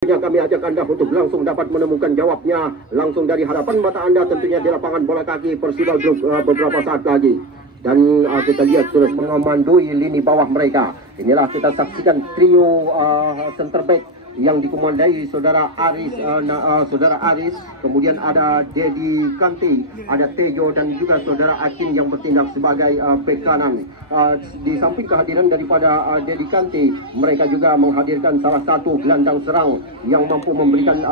Kami ajak Anda untuk langsung dapat menemukan jawabnya langsung dari hadapan mata Anda, tentunya di lapangan bola kaki Persiba Group beberapa saat lagi. Dan kita lihat terus mengomandoi lini bawah mereka. Inilah kita saksikan trio center back yang dikomandai saudara Aris, kemudian ada Dedi Kante, ada Tejo, dan juga saudara Acin yang bertindak sebagai bek kanan. Di samping kehadiran daripada Dedi Kante, mereka juga menghadirkan salah satu gelandang serang yang mampu memberikan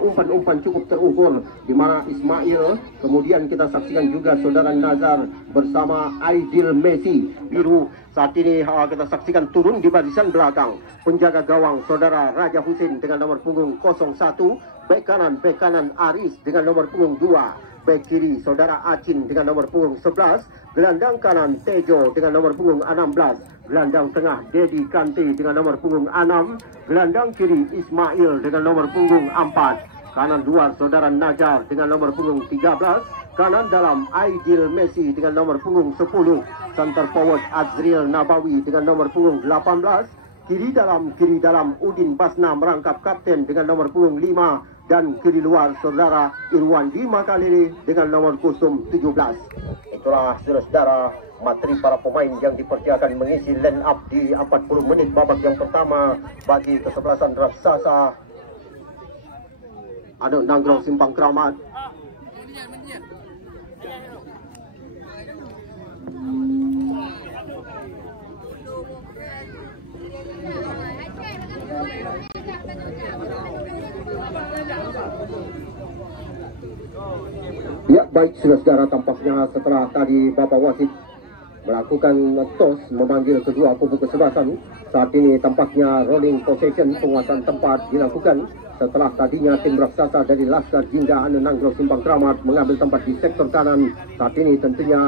umpan-umpan cukup terukur, di mana Ismail. Kemudian kita saksikan juga saudara Nazar bersama Aidil Messi biru. Saat ini kita saksikan turun di barisan belakang penjaga gawang saudara Raja Husin dengan nomor punggung 01, bek kanan Aris dengan nomor punggung 2, bek kiri saudara Acin dengan nomor punggung 11, gelandang kanan Tejo dengan nomor punggung 16, gelandang tengah Dedi Kante dengan nomor punggung 6, gelandang kiri Ismail dengan nomor punggung 4, kanan luar saudara Najar dengan nomor punggung 13, kanan dalam Aidil Messi dengan nomor punggung 10, center forward Azriel Nabawi dengan nomor punggung 18, kiri dalam Udin Basna merangkap kapten dengan nomor punggung 5, dan kiri luar saudara Irwan Makalili dengan nomor kostum 17. Itulah saudara materi para pemain yang diperkirakan mengisi line up di 40 menit babak yang pertama bagi kesebelasan raksasa Nanggroe Simpang Kramat. Ya, baik saudara, tampaknya setelah tadi Bapak Wasit melakukan tos memanggil kedua kubu kesebelasan, saat ini tampaknya rolling possession, penguasaan tempat dilakukan setelah tadinya tim raksasa dari Laskar Jingga Nanggroe Simpang Kramat mengambil tempat di sektor kanan. Saat ini tentunya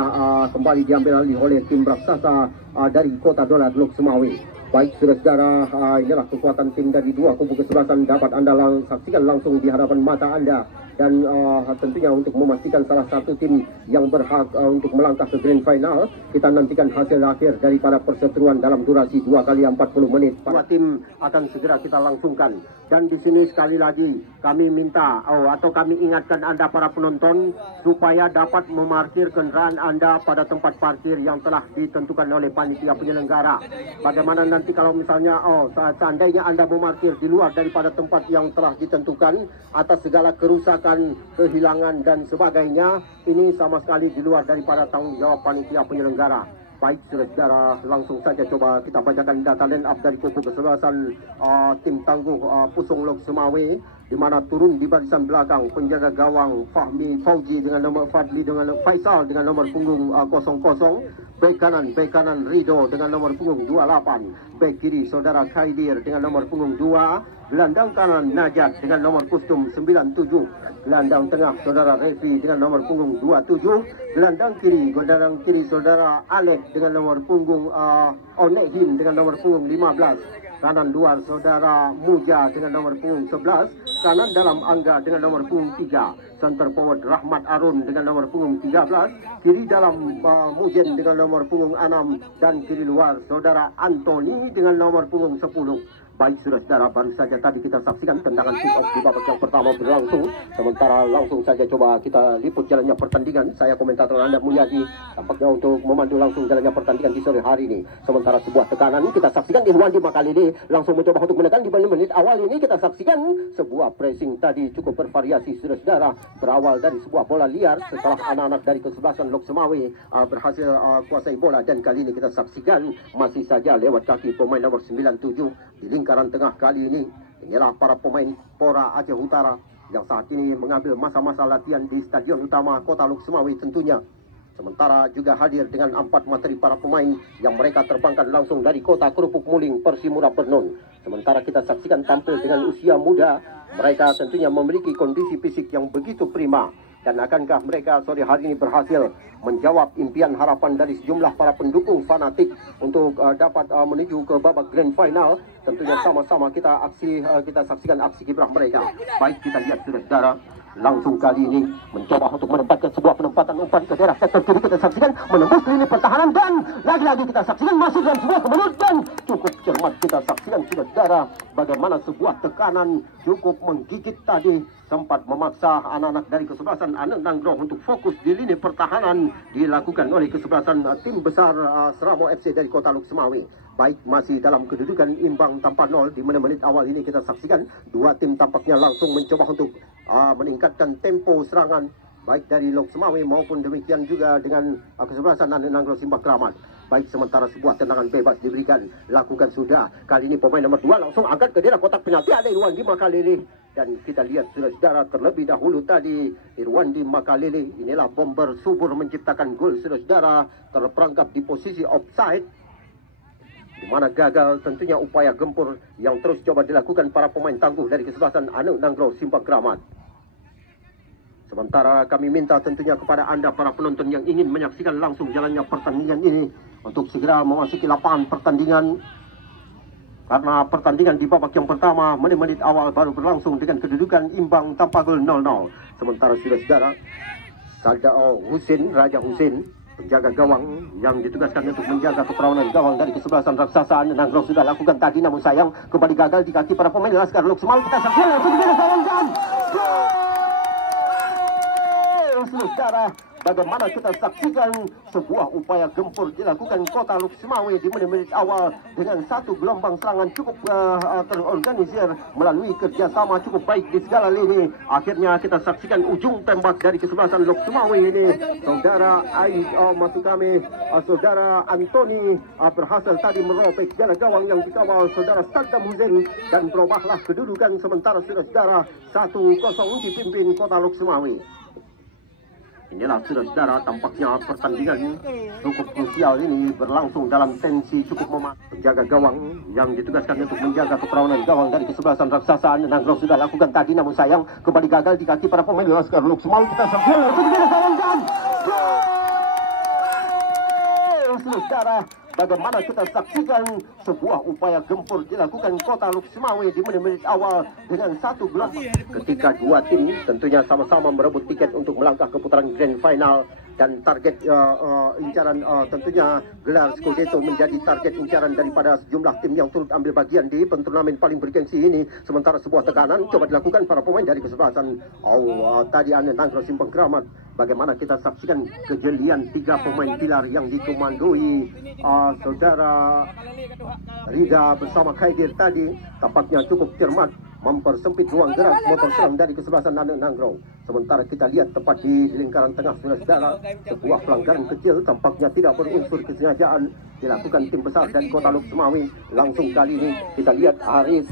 kembali diambil alih oleh tim raksasa dari Kota Dolar Lok Sumawe. Baik saudara, inilah kekuatan tim dari dua kubu kesebelasan dapat Anda saksikan langsung di hadapan mata Anda. Dan tentunya untuk memastikan salah satu tim yang berhak untuk melangkah ke grand final, kita nantikan hasil akhir daripada perseteruan dalam durasi 2 kali 40 menit. Dua tim akan segera kita langsungkan. Dan di sini sekali lagi kami minta atau kami ingatkan Anda para penonton supaya dapat memarkir kendaraan Anda pada tempat parkir yang telah ditentukan oleh panitia penyelenggara. Bagaimana nanti kalau misalnya seandainya Anda memarkir di luar daripada tempat yang telah ditentukan, atas segala kerusakan, kehilangan dan sebagainya, ini sama sekali di luar daripada tanggung jawab panitia penyelenggara. Baik saudara, langsung saja coba kita bacakan data line up dari kubu kesebelasan tim tangguh Pusong Lok Sumawe, di mana turun di barisan belakang penjaga gawang Fahmi Fauji dengan nomor Fadli dengan Faisal dengan nomor punggung 00, bek kanan Rido dengan nomor punggung 28, bek kiri saudara Khaidir dengan nomor punggung 2, gelandang kanan Najat dengan nomor kostum 97, gelandang tengah saudara Revi dengan nomor punggung 27, gelandang kiri saudara Alex dengan nomor punggung Onehim dengan nomor punggung 15, kanan luar saudara Muja dengan nomor punggung 11, kanan dalam Angga dengan nomor punggung 3, center forward Rahmat Arun dengan nomor punggung 13, kiri dalam Mujen dengan nomor punggung 6, dan kiri luar saudara Anthony dengan nomor punggung 10. Baik saudara, baru saja tadi kita saksikan tendangan kick off di babak yang pertama berlangsung. Sementara langsung saja coba kita liput jalannya pertandingan. Saya komentator Anda Mulyadi, tampaknya untuk memandu langsung jalannya pertandingan di sore hari ini. Sementara sebuah tekanan kita saksikan Irwan Makalili langsung mencoba untuk menekan di menit awal ini. Kita saksikan sebuah pressing tadi cukup bervariasi saudara, berawal dari sebuah bola liar setelah anak-anak dari kesebelasan Lok Sumawe berhasil kuasai bola, dan kali ini kita saksikan masih saja lewat kaki pemain nomor 97 di lingkaran tengah. Kali ini inilah para pemain Pora Aceh Utara yang saat ini mengambil masa-masa latihan di stadion utama Kota Lok Sumawe tentunya. Sementara juga hadir dengan 4 materi para pemain yang mereka terbangkan langsung dari kota Kerupuk Muling, Persimura Pernon. Sementara kita saksikan tampil dengan usia muda, mereka tentunya memiliki kondisi fisik yang begitu prima. Dan akankah mereka sore hari ini berhasil menjawab impian harapan dari sejumlah para pendukung fanatik untuk dapat menuju ke babak grand final? tentunya sama-sama kita saksikan aksi kiprah mereka. Baik, kita lihat saudara, langsung kali ini mencoba untuk menempatkan sebuah penempatan umpan ke daerah sektor kiri. Kita saksikan menembus lini pertahanan dan lagi-lagi kita saksikan masuk dalam sebuah kemenut dan cukup cermat kita saksikan saudara bagaimana sebuah tekanan cukup menggigit tadi sempat memaksa anak-anak dari kesebelasan Anak Nanggro untuk fokus di lini pertahanan dilakukan oleh kesebelasan tim besar Seramo FC dari Kota Luk Semawi. Baik, masih dalam kedudukan imbang tanpa nol di menit awal ini kita saksikan dua tim tampaknya langsung mencoba untuk meningkatkan tempo serangan baik dari Lok Semawi maupun demikian juga dengan kesebelasan Anak Nanggro Simbang Keramat. Baik, sementara sebuah tendangan bebas diberikan, lakukan sudah. Kali ini pemain nomor 2 langsung angkat ke daerah kotak penalti, ada Irwandi Makalele. Dan kita lihat saudara terlebih dahulu tadi Irwandi Makalele, inilah bomber subur menciptakan gol saudara, terperangkap di posisi offside, di mana gagal tentunya upaya gempur yang terus coba dilakukan para pemain tangguh dari kesebelasan Anak Nanggro Simbang Keramat. Sementara kami minta tentunya kepada Anda para penonton yang ingin menyaksikan langsung jalannya pertandingan ini untuk segera memasuki lapangan pertandingan, karena pertandingan di babak yang pertama menit-menit awal baru berlangsung dengan kedudukan imbang tanpa gol 0-0. Sementara saudara Sadao Husin, Raja Husin, penjaga gawang yang ditugaskan untuk menjaga keperawanan gawang dari kesebelasan raksasa Anak Nanggro sudah lakukan tadi, namun sayang kembali gagal di kaki para pemain Laskar Lok Semawi. Kita saksikan langsung di gawang dan saudara, bagaimana kita saksikan sebuah upaya gempur dilakukan Kota Luk Semawi di menit-menit awal dengan satu gelombang serangan cukup terorganisir melalui kerjasama cukup baik di segala lini. Akhirnya kita saksikan ujung tembak dari kesebelasan Lok Semawi ini. Saudara saudara Antoni berhasil tadi merobek jaga gawang yang dikawal saudara Saddam Hussein dan berubahlah kedudukan sementara saudara 1-0 dipimpin Kota Luk Semawi. Inilah saudara, tampaknya pertandingan cukup krusial ini berlangsung dalam tensi cukup memanas. Penjaga gawang yang ditugaskan untuk menjaga keperawanan gawang dari kesebelasan raksasa Anak Nanggro sudah lakukan tadi, namun sayang kembali gagal di kaki para pemain Laskar Lok Semawi. Kita saksikan langsung di gawang dan saudara, bagaimana kita saksikan sebuah upaya gempur dilakukan Kota Luk Semawi di menit-menit awal dengan satu gelombang ketika dua tim tentunya sama-sama merebut tiket untuk melangkah ke putaran grand final. Dan target incaran tentunya gelar Scudetto menjadi target incaran daripada sejumlah tim yang turut ambil bagian di turnamen paling bergengsi ini. Sementara sebuah tekanan coba dilakukan para pemain dari kesebelasan tadi Anak Nanggro Simbang Keramat. Bagaimana kita saksikan kejelian tiga pemain pilar yang dikomandoi saudara Rida bersama Khaidir tadi tampaknya cukup cermat mempersempit ruang gerak motor serang dari kesebelasan Anak Nanggro. Sementara kita lihat tepat di lingkaran tengah saudara, sebuah pelanggaran kecil tampaknya tidak berunsur kesengajaan dilakukan tim besar dari Kota Luk Semawi. Langsung kali ini kita lihat Haris,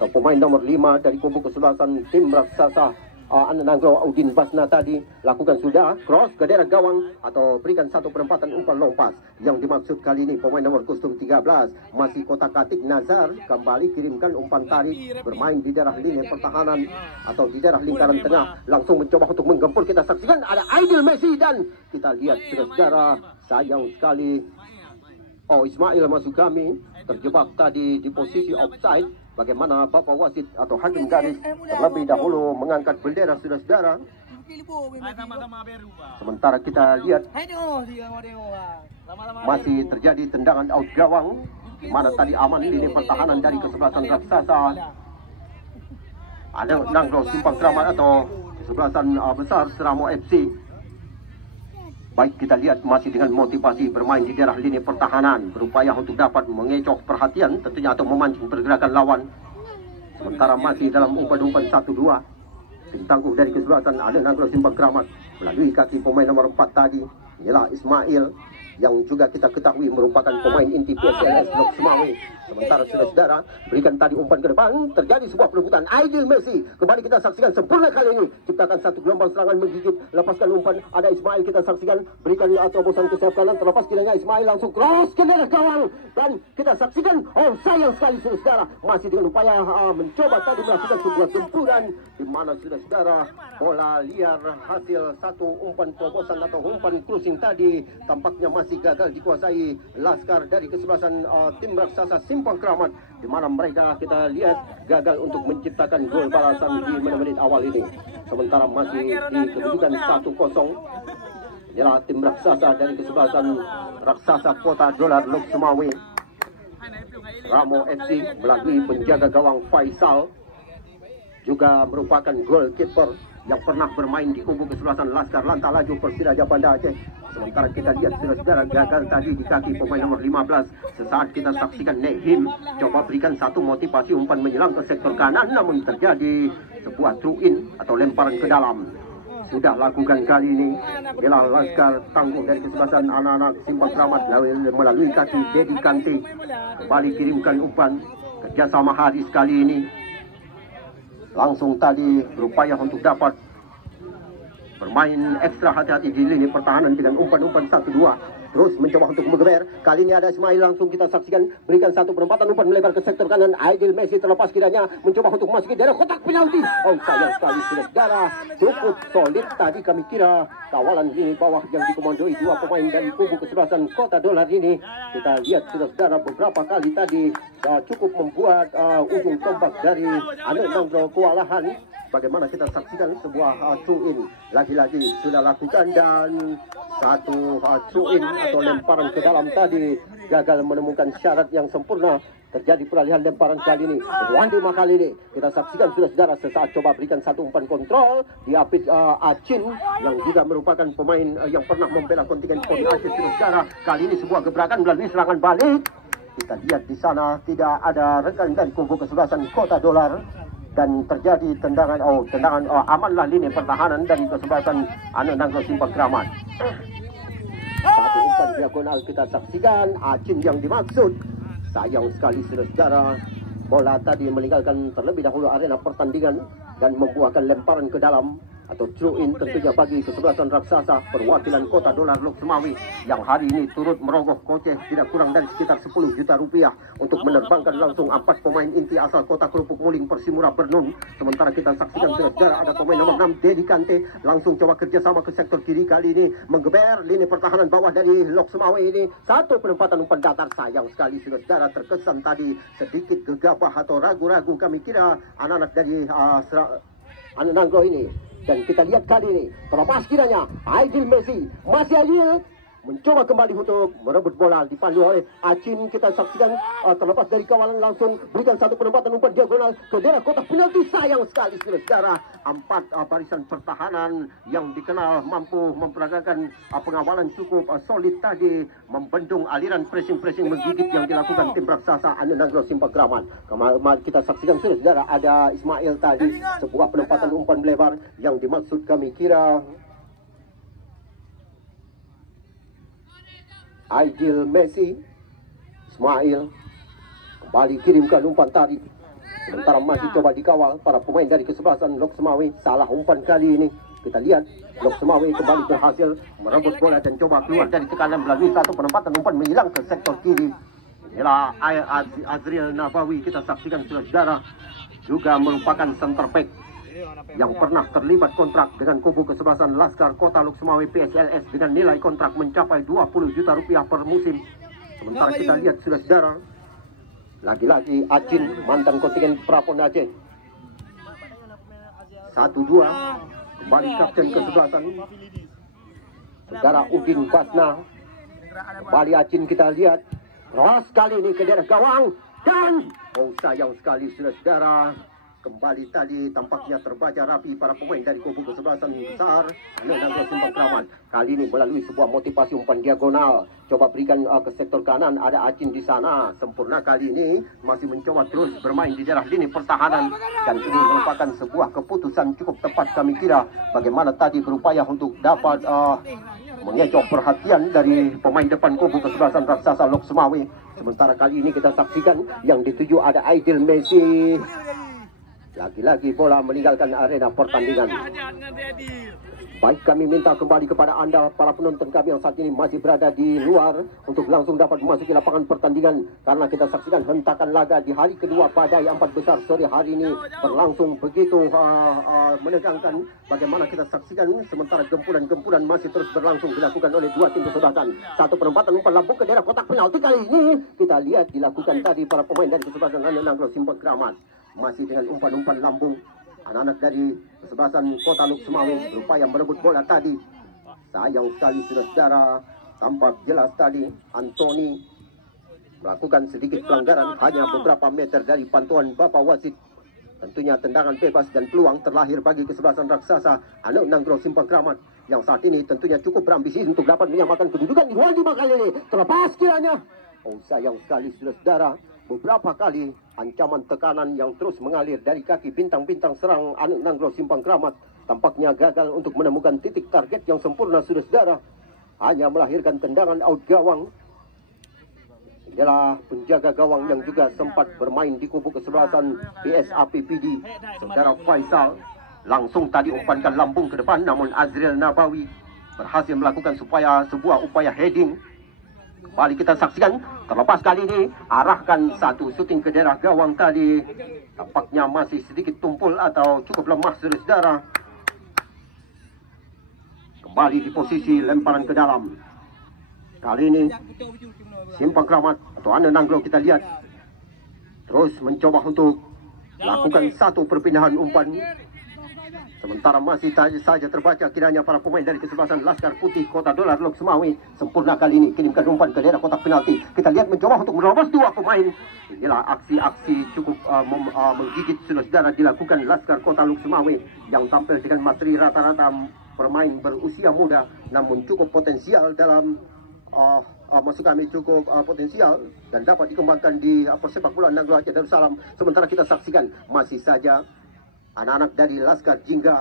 pemain nomor 5 dari kubu kesebelasan tim raksasa Anak Nanggro Udin Basna tadi lakukan sudah cross ke daerah gawang atau berikan satu penempatan umpan lompas. Yang dimaksud kali ini pemain nomor kostum 13 masih Kotak Atik Nazar kembali kirimkan umpan tarik bermain di daerah lini pertahanan atau di daerah lingkaran tengah, langsung mencoba untuk menggempur. Kita saksikan ada Aidil Messi dan kita lihat saudara, sayang sekali Ismail Masukami terjebak tadi di posisi offside. Bagaimana Bapak Wasit atau Hakim Garis terlebih dahulu mengangkat bendera saudara. Sementara kita lihat masih terjadi tendangan out gawang, di mana tadi aman lini pertahanan dari kesebelasan raksasa Anak Nanggro Simbang Keramat atau kesebelasan besar Seramo FC. Baik, kita lihat masih dengan motivasi bermain di daerah lini pertahanan, berupaya untuk dapat mengecoh perhatian tentunya atau memancing pergerakan lawan. Sementara masih dalam umpan-umpan 1-2, tim tangguh dari kesebelasan Anak Nanggro Simbang Keramat melalui kaki pemain nomor 4 tadi, inilah Ismail yang juga kita ketahui merupakan pemain inti PSLS Lok Semawi. Sementara saudara berikan tadi umpan ke depan, terjadi sebuah perebutan. Aidil Messi kembali kita saksikan sempurna kali ini, ciptakan satu gelombang serangan menggigit, lepaskan umpan, ada Ismail kita saksikan berikan terobosan ke sayap kanan, terlepas kiranya Ismail langsung cross ke daerah gawang dan kita saksikan sayang sekali saudara masih dengan upaya mencoba tadi melakukan sebuah gempuran di mana saudara bola liar hasil satu umpan terobosan atau umpan krusial pressing tadi tampaknya masih gagal dikuasai Laskar dari kesebelasan tim raksasa Simpang Keramat, di mana mereka kita lihat gagal untuk menciptakan gol balasan di menit awal ini. Sementara masih di kedudukan 1-0. Inilah tim raksasa dari kesebelasan raksasa Kota Dolar Lok Sumawe. Ramo FC melalui penjaga gawang Faisal, juga merupakan goalkeeper yang pernah bermain di kubu kesebelasan Laskar Lantas Laju Persiraja Banda Aceh. Sementara kita lihat saudara gagal tadi di kaki pemain nomor 15. Sesaat kita saksikan Nehim coba berikan satu motivasi umpan menyelang ke sektor kanan, namun terjadi sebuah throw in atau lemparan ke dalam. Sudah lakukan kali ini bela Laskar tangguh dari kesebelasan anak-anak Simpang Keramat melalui kaki Dedi Kante. Kembali kirimkan umpan, kerjasama Haris kali ini. Langsung tadi berupaya untuk dapat bermain ekstra hati-hati di lini pertahanan dengan umpan-umpan 1-2. Terus mencoba untuk menggeber. Kali ini ada Ismail, langsung kita saksikan berikan satu penempatan umpan melebar ke sektor kanan. Aidil Messi terlepas kiranya mencoba untuk masuk ke daerah kotak penalti. Oh, sayang sekali saudara, cukup solid tadi kami kira kawalan lini bawah yang dikomandoi dua pemain dari kubu kesebelasan Kota Dolar ini. Kita lihat saudara beberapa kali tadi cukup membuat ujung tombak dari Anu Nangro kewalahan. Bagaimana kita saksikan sebuah throw in lagi-lagi sudah lakukan, dan satu throw in atau lemparan ke dalam tadi gagal menemukan syarat yang sempurna. Terjadi peralihan lemparan kali ini. Wandi kali ini kita saksikan saudara sesaat coba berikan satu umpan kontrol di Apit Acin yang juga merupakan pemain yang pernah membela kontingen Poni Aceh saudara. Kali ini sebuah gebrakan melalui serangan balik. Kita lihat di sana tidak ada rekan dari kubu kesebelasan Kota Dolar. Dan terjadi tendangan amanlah lini pertahanan dari kesebelasan Anu Nangro Simpang Keramat. Satu umpan diagonal kita saksikan, Acin yang dimaksud. Sayang sekali saudara, bola tadi meninggalkan terlebih dahulu arena pertandingan dan membuahkan lemparan ke dalam atau throw in tentunya bagi kesebelasan raksasa perwakilan Kota Dolar Lok Sumawe yang hari ini turut merogoh kocek tidak kurang dari sekitar 10 juta rupiah untuk menerbangkan langsung 4 pemain inti asal Kota Kerupuk Muling Persimura Bernun. Sementara kita saksikan saudara ada pemain nomor 6 Dedi Kante langsung coba kerjasama ke sektor kiri, kali ini menggeber lini pertahanan bawah dari Lok Sumawe ini. Satu penempatan umpan datar, sayang sekali saudara, terkesan tadi sedikit gegabah atau ragu-ragu kami kira anak-anak dari Anu Nangro ini. Dan kita lihat kali ini terlepas kiranya Aidil Messi, masih Aidil mencoba kembali untuk merebut bola, dipandu oleh Acin. Kita saksikan terlepas dari kawalan langsung berikan satu penempatan umpan diagonal ke daerah kotak penalti. Sayang sekali saudara, 4 barisan pertahanan yang dikenal mampu memperagakan pengawalan cukup solid tadi membendung aliran pressing menggigit yang dilakukan tim raksasa Anu Nangro Simpang Keramat. Kita saksikan saudara ada Ismail tadi, sebuah penempatan umpan melebar yang dimaksud kami kira Aidil Messi. Ismail kembali kirimkan umpan tadi, sementara masih coba dikawal para pemain dari kesebelasan Lok Sumawe. Salah umpan kali ini. Kita lihat Lok Sumawe kembali berhasil merebut bola dan coba keluar dari tekanan melalui satu penempatan umpan menghilang ke sektor kiri. Inilah Azriel Nabawi kita saksikan saudara, juga merupakan center back yang pernah terlibat kontrak dengan kubu kesebelasan Laskar Kota Lok Sumawe PSLS dengan nilai kontrak mencapai 20 juta rupiah per musim. Sementara kita lihat saudara, lagi-lagi Acin mantan kontingen Prapon Aceh. 1-2 kembali kapten kesebelasan saudara Udin Basna. Kembali Acin kita lihat keras kali ini ke daerah gawang dan sayang sekali saudara. Kembali tadi tampaknya terbaca rapi para pemain dari kubu kesebelasan besar Anu Nangro Simpang Keramat. Kali ini melalui sebuah motivasi umpan diagonal, coba berikan ke sektor kanan, ada Acin di sana. Sempurna kali ini, masih mencoba terus bermain di daerah lini pertahanan, dan ini merupakan sebuah keputusan cukup tepat kami kira. Bagaimana tadi berupaya untuk dapat mengecoh perhatian dari pemain depan kubu kesebelasan raksasa Lok Sumawe. Sementara kali ini kita saksikan yang dituju ada Aidil Messi. Lagi-lagi bola meninggalkan arena pertandingan. Baik, kami minta kembali kepada Anda para penonton kami yang saat ini masih berada di luar untuk langsung dapat memasuki lapangan pertandingan, karena kita saksikan hentakan laga di hari kedua pada yang 4 besar sore hari ini berlangsung begitu menegangkan. Bagaimana kita saksikan sementara gempuran-gempuran masih terus berlangsung dilakukan oleh dua tim kesebelasan. Satu penempatan umpan lambung ke daerah kotak penalti kali ini kita lihat dilakukan tadi para pemain dari kesebelasan Nanggro Simpang Kramat. Masih dengan umpan-umpan lambung, anak-anak dari kesebelasan Kota Luk Semawe berupaya merebut bola tadi. Sayang sekali saudara, tampak jelas tadi Anthony melakukan sedikit pelanggaran hanya beberapa meter dari pantauan Bapak Wasit. Tentunya tendangan bebas dan peluang terlahir bagi kesebelasan raksasa Nanggro Simpang Kramat yang saat ini tentunya cukup berambisi untuk dapat menyamakan kedudukan di ruang 5 kali ini. Terlepas kiranya. Oh, sayang sekali saudara, beberapa kali ancaman tekanan yang terus mengalir dari kaki bintang-bintang serang Nanggro Simpang Kramat tampaknya gagal untuk menemukan titik target yang sempurna saudara. Hanya melahirkan tendangan out gawang. Inilah penjaga gawang yang juga sempat bermain di kubu kesebelasan BSAPPD, saudara Faisal. Langsung tadi umpankan lambung ke depan, namun Azriel Nabawi berhasil melakukan sebuah upaya heading. Kembali kita saksikan, terlepas kali ini arahkan satu syuting ke daerah gawang tadi. Tampaknya masih sedikit tumpul atau cukup lemah saudara. Kembali di posisi lemparan ke dalam. Kali ini Simpang Kramat atau Nanggro kita lihat terus mencoba untuk lakukan satu perpindahan umpan. Sementara masih saja terbaca kiranya para pemain dari kesebelasan Laskar Putih Kota Dolar Luk Semawe sempurna kali ini kirimkan umpan ke daerah kotak penalti. Kita lihat mencoba untuk menerobos dua pemain. Inilah aksi-aksi cukup menggigit saudara dilakukan Laskar Kota Luk Semawe yang tampil dengan materi rata-rata pemain berusia muda namun cukup potensial dalam maksud kami cukup potensial dan dapat dikembangkan di persepak bola Nanggro Aceh Darussalam. Sementara kita saksikan masih saja anak-anak dari Laskar Jingga.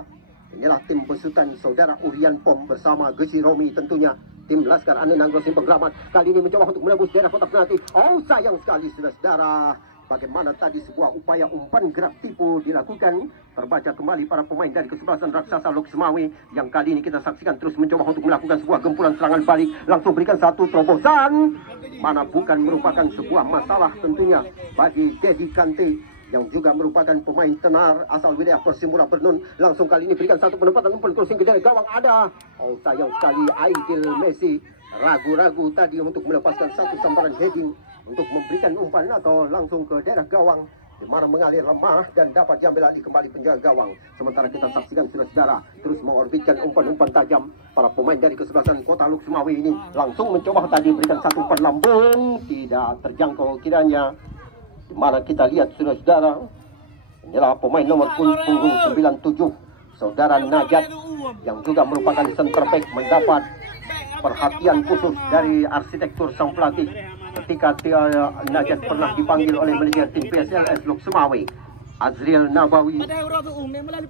Inilah tim besutan saudara Urian Pom bersama Gesi Romi tentunya. Tim Laskar Nanggro Simpang Kramat kali ini mencoba untuk menembus daerah kotak penalti. Oh, sayang sekali saudara. Bagaimana tadi sebuah upaya umpan gerak tipu dilakukan. Terbaca kembali para pemain dari kesebelasan raksasa Luk Semawe yang kali ini kita saksikan terus mencoba untuk melakukan sebuah gempuran serangan balik. Langsung berikan satu terobosan. Mana bukan merupakan sebuah masalah tentunya bagi Dedi Kante yang juga merupakan pemain tenar asal wilayah Persimura Bernun. Langsung kali ini berikan satu penempatan umpan crossing ke daerah gawang ada. Oh, sayang sekali Aidil Messi ragu-ragu tadi untuk melepaskan satu sambaran heading untuk memberikan umpan atau langsung ke daerah gawang di mana mengalir lemah dan dapat diambil alih kembali penjaga gawang. Sementara kita saksikan saudara terus mengorbitkan umpan-umpan tajam para pemain dari kesebelasan Kota Luk Semawe ini langsung mencoba tadi berikan satu umpan lambung tidak terjangkau kiranya. Di mana kita lihat saudara inilah pemain nomor punggung 97 saudara Najat yang juga merupakan center back mendapat perhatian khusus dari arsitektur sang pelatih ketika Najat pernah dipanggil oleh manajer tim PSLS Luk Semawe. Azriel Nabawi,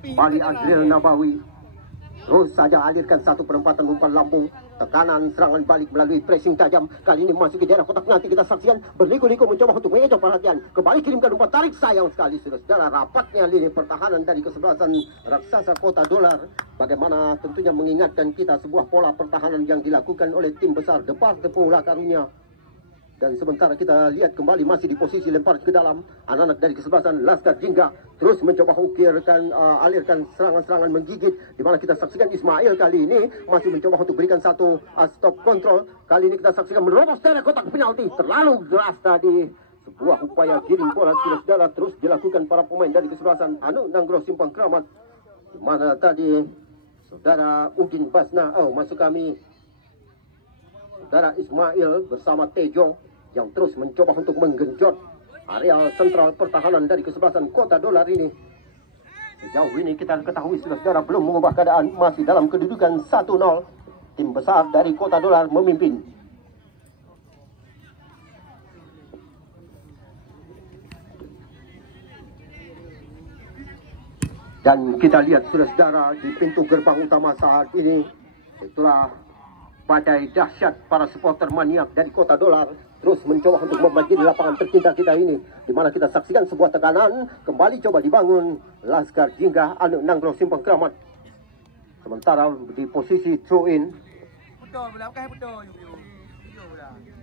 kembali Azriel Nabawi terus saja alirkan satu penempatan umpan lambung, tekanan serangan balik melalui pressing tajam. Kali ini masuk ke daerah kotak penalti kita saksikan berliku-liku mencoba untuk mengecoh perhatian. Kembali kirimkan umpan tarik, sayang sekali saudara rapatnya lini pertahanan dari kesebelasan raksasa Kota Dolar. Bagaimana tentunya mengingatkan kita sebuah pola pertahanan yang dilakukan oleh tim besar Departemen Karunia. Dan sementara kita lihat kembali masih di posisi lempar ke dalam, anak-anak dari kesebelasan Laskar Jingga terus mencoba alirkan serangan-serangan menggigit, di mana kita saksikan Ismail kali ini masih mencoba untuk berikan satu stop control. Kali ini kita saksikan menerobos dari kotak penalti, terlalu jelas tadi sebuah upaya giring bola saudara terus dilakukan para pemain dari kesebelasan Nanggro Simpang Kramat, di mana tadi saudara Udin Basna, masuk kami saudara Ismail bersama Tejo yang terus mencoba untuk menggenjot area sentral pertahanan dari kesebelasan Kota Dolar ini. Sejauh ini kita ketahui saudara belum mengubah keadaan, masih dalam kedudukan 1-0. Tim besar dari Kota Dolar memimpin. Dan kita lihat saudara di pintu gerbang utama saat ini itulah badai dahsyat para supporter maniak dari Kota Dolar terus mencoba untuk membagi di lapangan tercinta kita ini, di mana kita saksikan sebuah tekanan kembali coba dibangun Laskar Jingga Anu Nanggro Simpang Kramat. Sementara di posisi throw in,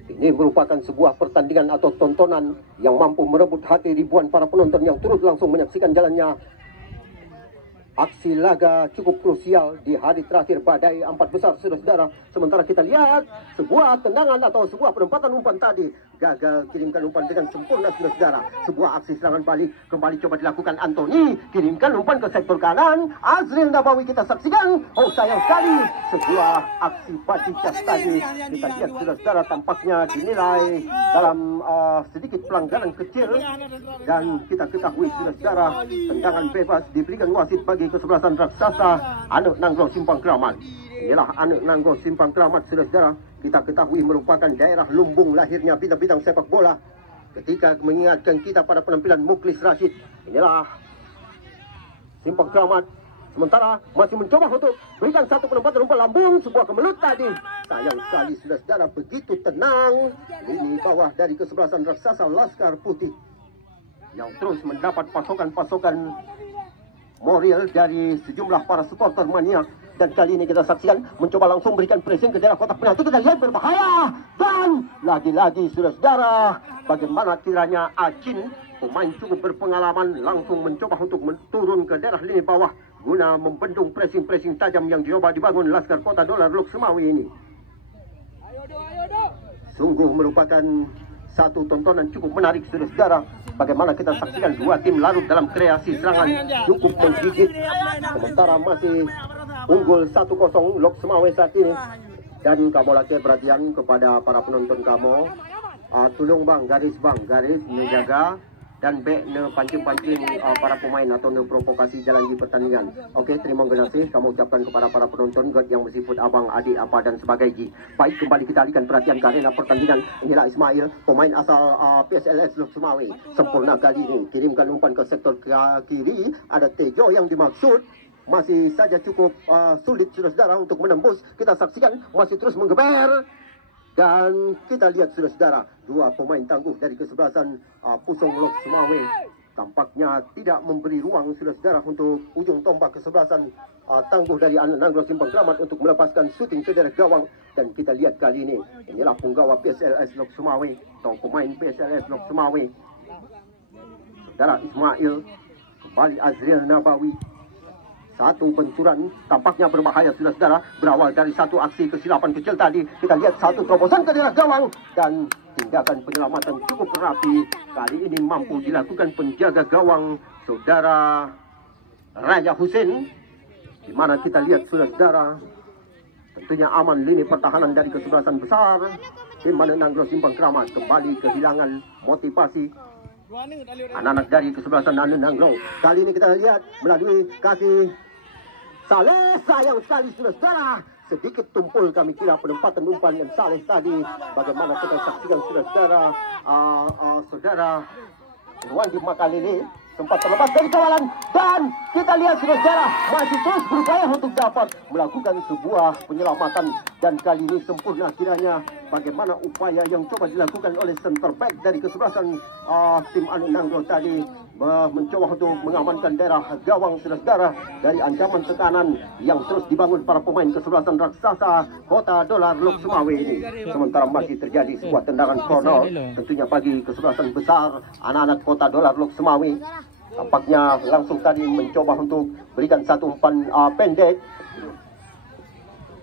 ini merupakan sebuah pertandingan atau tontonan yang mampu merebut hati ribuan para penonton yang turut langsung menyaksikan jalannya aksi laga cukup krusial di hari terakhir badai 4 besar, saudara-saudara. Sementara kita lihat sebuah tendangan atau sebuah penempatan umpan tadi gagal kirimkan umpan dengan sempurna, saudara-saudara. Sebuah aksi serangan balik kembali coba dilakukan Anthony, kirimkan umpan ke sektor kanan. Azril Nabawi kita saksikan. Oh, sayang sekali sebuah aksi bacicas tadi. Kita lihat, saudara-saudara, tampaknya dinilai dalam sedikit pelanggaran kecil, dan kita ketahui, saudara-saudara, tendangan bebas diberikan wasit bagi kesebelasan raksasa Anu Nanggro Simpang Kramat. Inilah Anu Nanggro Simpang Kramat, saudara-saudara. Kita ketahui merupakan daerah lumbung lahirnya bintang-bintang sepak bola. Ketika mengingatkan kita pada penampilan Mukhlis Rashid, inilah Simpang Kramat. Sementara masih mencoba untuk berikan satu penempatan umpan lambung, sebuah kemelut tadi. Sayang sekali, saudara-saudara, begitu tenang lini bawah dari kesebelasan raksasa Laskar Putih yang terus mendapat pasokan-pasokan moral dari sejumlah para supporter mania. Dan kali ini kita saksikan mencoba langsung berikan pressing ke daerah kotak penalti. Kita lihat berbahaya, dan lagi-lagi, saudara-saudara, bagaimana kiranya Acin, pemain cukup berpengalaman, langsung mencoba untuk turun ke daerah lini bawah guna membendung pressing-pressing tajam yang dicoba dibangun Laskar Kota Dolar Lok Sumawi ini. Sungguh merupakan satu tontonan cukup menarik, saudara-saudara. Bagaimana kita saksikan dua tim larut dalam kreasi serangan cukup menggigit. Sementara masih unggul 1-0 Lok Sumawe saat ini. Dan kamu lagi perhatian kepada para penonton kamu, tolong bang, garis menjaga dan pancing-pancing para pemain atau provokasi jalan di pertandingan. Oke, terima kasih kamu ucapkan kepada para penonton God yang bersifat abang, adik, apa dan sebagainya. Baik, kembali kita alihkan perhatian ke arena pertandingan. Inilah Ismail, pemain asal PSLS Lok Sumawe. Sempurna kali ini, kirimkan umpan ke sektor kiri. Ada Tejo yang dimaksud. Masih saja cukup sulit, saudara-saudara, untuk menembus. Kita saksikan masih terus menggeber. Dan kita lihat, saudara-saudara, dua pemain tangguh dari kesebelasan Pusong Lok Sumawe tampaknya tidak memberi ruang, saudara-saudara, untuk ujung tombak kesebelasan tangguh dari Anu Nanggro Simpang Kramat untuk melepaskan syuting ke daerah gawang. Dan kita lihat kali ini, inilah punggawa PSLS Lok Sumawe atau pemain PSLS Lok Sumawe, saudara Ismail. Kembali Azril Nabawi. Satu benturan tampaknya berbahaya, saudara-saudara. Berawal dari satu aksi kesilapan kecil tadi. Kita lihat satu terobosan ke daerah gawang. Dan tindakan penyelamatan cukup rapi. Kali ini mampu dilakukan penjaga gawang, saudara Raja Hussein. Di mana kita lihat, saudara-saudara, tentunya aman lini pertahanan dari kesebelasan besar tim Anu Nanggro Simpang Kramat kembali kehilangan motivasi. Anak-anak dari kesebelasan Anu Nanggro. Kali ini kita lihat melalui kaki Saleh. Sayang sekali, saudara-saudara, sedikit tumpul kami kira penempatan umpan yang Saleh tadi. Bagaimana kita saksikan, saudara-saudara, saudara Irwandi Makalele sempat terlepas dari kawalan. Dan kita lihat, saudara-saudara, masih terus berupaya untuk dapat melakukan sebuah penyelamatan. Dan kali ini sempurna kiranya bagaimana upaya yang coba dilakukan oleh center back dari kesebelasan tim Anu Nanggro tadi, mencoba untuk mengamankan daerah gawang, saudara-saudara, dari ancaman tekanan yang terus dibangun para pemain kesebelasan raksasa Kota Dolar Lok Sumawe ini. Sementara masih terjadi sebuah tendangan corner tentunya bagi kesebelasan besar anak-anak Kota Dolar Lok Sumawe. Tampaknya langsung tadi mencoba untuk berikan satu umpan pendek.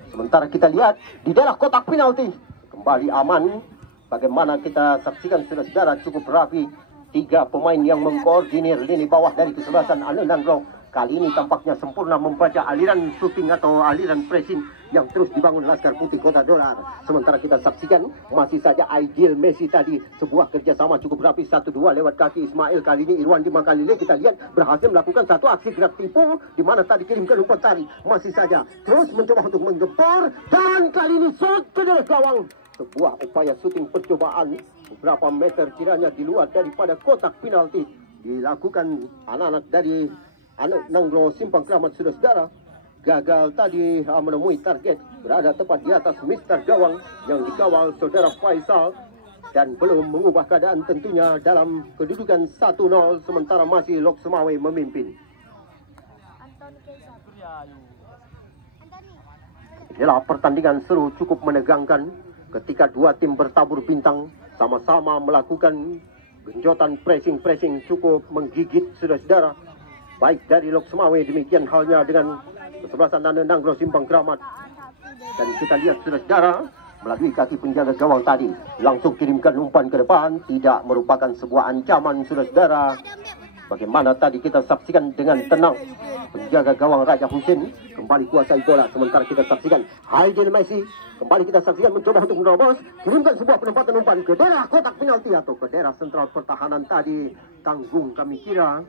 Sementara kita lihat di daerah kotak penalti kembali aman. Bagaimana kita saksikan, saudara-saudara, cukup rapi. Tiga pemain yang mengkoordinir lini bawah dari kesebelasan Anu Nanggro. Kali ini tampaknya sempurna membaca aliran shooting atau aliran pressing yang terus dibangun Laskar Putih Kota Dolar. Sementara kita saksikan masih saja Aidil Messi tadi. Sebuah kerjasama cukup rapi 1-2 lewat kaki Ismail. Kali ini Irwandi Makalele kita lihat berhasil melakukan satu aksi gerak tipu, di mana tadi kirimkan umpan tari. Masih saja terus mencoba untuk menggempur, dan kali ini shot ke daerah gawang. Sebuah upaya syuting percobaan beberapa meter kiranya di luar daripada kotak penalti dilakukan anak-anak dari Anu Nanggro Simpang Kramat, saudara-saudara. Gagal tadi menemui target, berada tepat di atas Mister Gawang yang dikawal saudara Faisal. dan belum mengubah keadaan tentunya dalam kedudukan 1-0 sementara masih Lok Semawe memimpin. Inilah pertandingan seru cukup menegangkan ketika dua tim bertabur bintang sama-sama melakukan genjotan pressing cukup menggigit saudara-saudara. Baik dari Lok Semawe, demikian halnya dengan kesebelasan Nane Nanggro Simpang Keramat. Dan kita lihat saudara-saudara, melalui kaki penjaga gawang tadi langsung kirimkan umpan ke depan, tidak merupakan sebuah ancaman saudara-saudara. Bagaimana tadi kita saksikan dengan tenang penjaga gawang Raja Husin kembali kuasai bola, sementara kita saksikan Aidil Messi kembali kita saksikan mencoba untuk menerobos, kirimkan sebuah penempatan umpan ke daerah kotak penalti atau ke daerah sentral pertahanan tadi. Tanggung kami kira.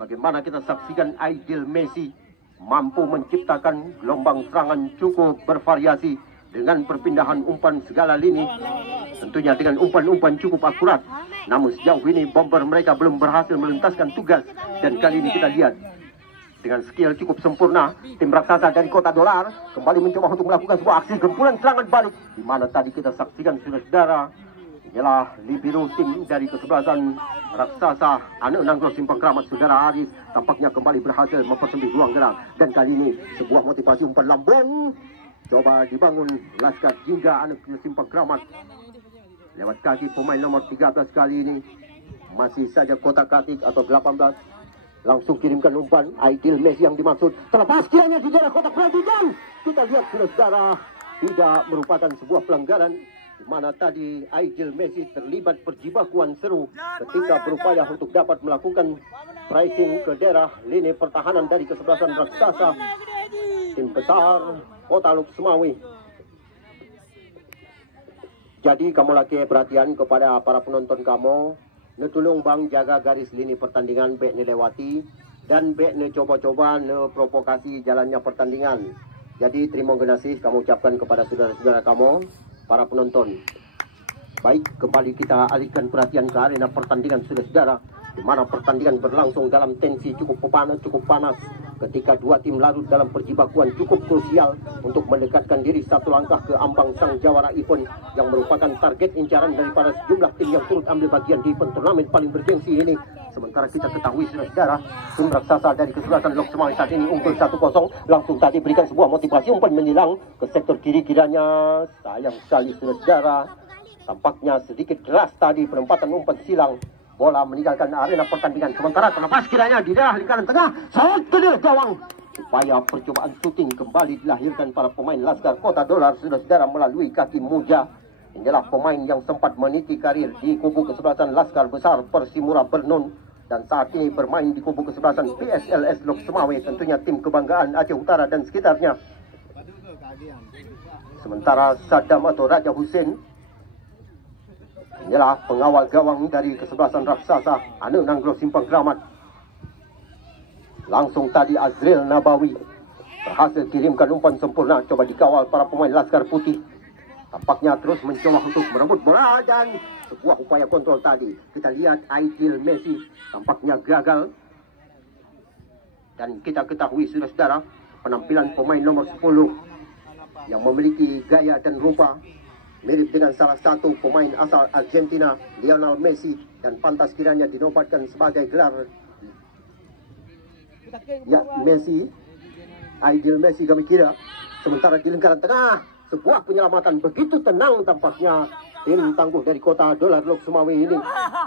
Bagaimana kita saksikan Aidil Messi mampu menciptakan gelombang serangan cukup bervariasi dengan perpindahan umpan segala lini, tentunya dengan umpan-umpan cukup akurat. Namun sejauh ini bomber mereka belum berhasil melentaskan tugas. Dan kali ini kita lihat dengan skill cukup sempurna, tim raksasa dari Kota Dolar kembali mencoba untuk melakukan sebuah aksi gempuran serangan balik, di mana tadi kita saksikan saudara-saudara, inilah libero tim dari kesebelasan raksasa Ane Nanggro Simpang Keramat saudara Aris tampaknya kembali berhasil mempersempit ruang gerak. Dan kali ini sebuah motivasi umpan lambung coba dibangun Laskar Jingga Ane Simpang Keramat lewat kaki pemain nomor 13 kali ini masih saja kotak katik atau 18. Langsung kirimkan umpan Aidil Messi yang dimaksud terlepas kiranya di daerah kotak penalti, dan kita lihat saudara tidak merupakan sebuah pelanggaran, di mana tadi Aidil Messi terlibat perjibakuan seru ketika berupaya untuk dapat melakukan pressing ke daerah lini pertahanan dari kesebelasan raksasa tim besar Kota Lok Semawe. Jadi kamu lagi perhatian kepada para penonton kamu, ne tolong bang jaga garis lini pertandingan, bek ne lewati dan bek ne coba-coba ne provokasi jalannya pertandingan. Jadi terima kasih kamu ucapkan kepada saudara-saudara kamu, para penonton. Baik, kembali kita alihkan perhatian ke arena pertandingan saudara-saudara, di mana pertandingan berlangsung dalam tensi cukup panas ketika dua tim larut dalam perjibakuan cukup krusial untuk mendekatkan diri satu langkah ke ambang sang jawara event yang merupakan target incaran daripada sejumlah tim yang turut ambil bagian di event turnamen paling bergengsi ini. Sementara kita ketahui saudara, tim raksasa dari kesebelasan Lok Semawe saat ini unggul 1-0. Langsung tadi berikan sebuah motivasi umpan menyilang ke sektor kiri kiranya. Sayang sekali saudara, tampaknya sedikit keras tadi penempatan umpan silang. Bola meninggalkan arena pertandingan, sementara terlepas kiranya di daerah lingkaran tengah, sangat ke daerah gawang. Upaya percobaan syuting kembali dilahirkan para pemain Laskar Kota Dolar saudara melalui kaki Muja. Inilah pemain yang sempat meniti karir di kubu kesebelasan Laskar Besar Persimura Bernun dan saat ini bermain di kubu kesebelasan PSLS Lok Semawe, tentunya tim kebanggaan Aceh Utara dan sekitarnya. Sementara Saddam atau Raja Husin, inilah pengawal gawang dari kesebelasan raksasa Ane Nanggro Simpang Keramat. Langsung tadi Azril Nabawi berhasil kirimkan umpan sempurna, coba dikawal para pemain Laskar Putih. Tampaknya terus mencoba untuk merebut bola dan sebuah upaya kontrol tadi. Kita lihat Aidil Messi tampaknya gagal. Dan kita ketahui saudara-saudara, penampilan pemain nomor 10 yang memiliki gaya dan rupa mirip dengan salah satu pemain asal Argentina, Lionel Messi, dan pantas kiranya dinobatkan sebagai gelar ya Messi, Aidil Messi kami kira. Sementara di lingkaran tengah, sebuah penyelamatan begitu tenang tampaknya tim tangguh dari Kota Dolar Lok Semawe ini.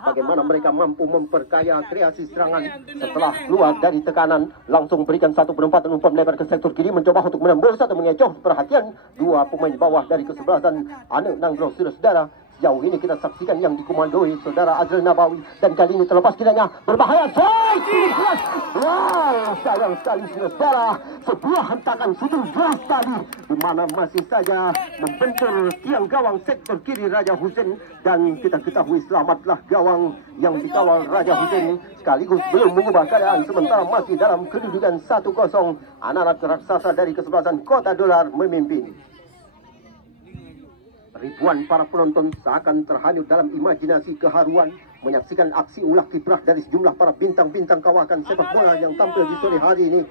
Bagaimana mereka mampu memperkaya kreasi serangan setelah keluar dari tekanan. Langsung berikan satu penempatan umpan lebar ke sektor kiri, mencoba untuk menembus atau mengecoh perhatian dua pemain bawah dari kesebelasan Ane Nanggro saudara. Sejauh ini kita saksikan yang dikomandoi saudara Azril Nabawi, dan kali ini terlepas kiranya berbahaya. Wow, sayang sekali saudara, sebuah hentakan shooting keras tadi di mana masih saja membentur tiang gawang sektor kiri Raja Husin, dan kita ketahui selamatlah gawang yang dikawal Raja Husin sekaligus belum mengubah keadaan, sementara masih dalam kedudukan 1-0 anak-anak raksasa dari kesebelasan Kota Dolar memimpin. Ribuan para penonton seakan terhanyut dalam imajinasi keharuan menyaksikan aksi ulah kiprah dari sejumlah para bintang-bintang kawakan sepak bola yang tampil di sore hari ini.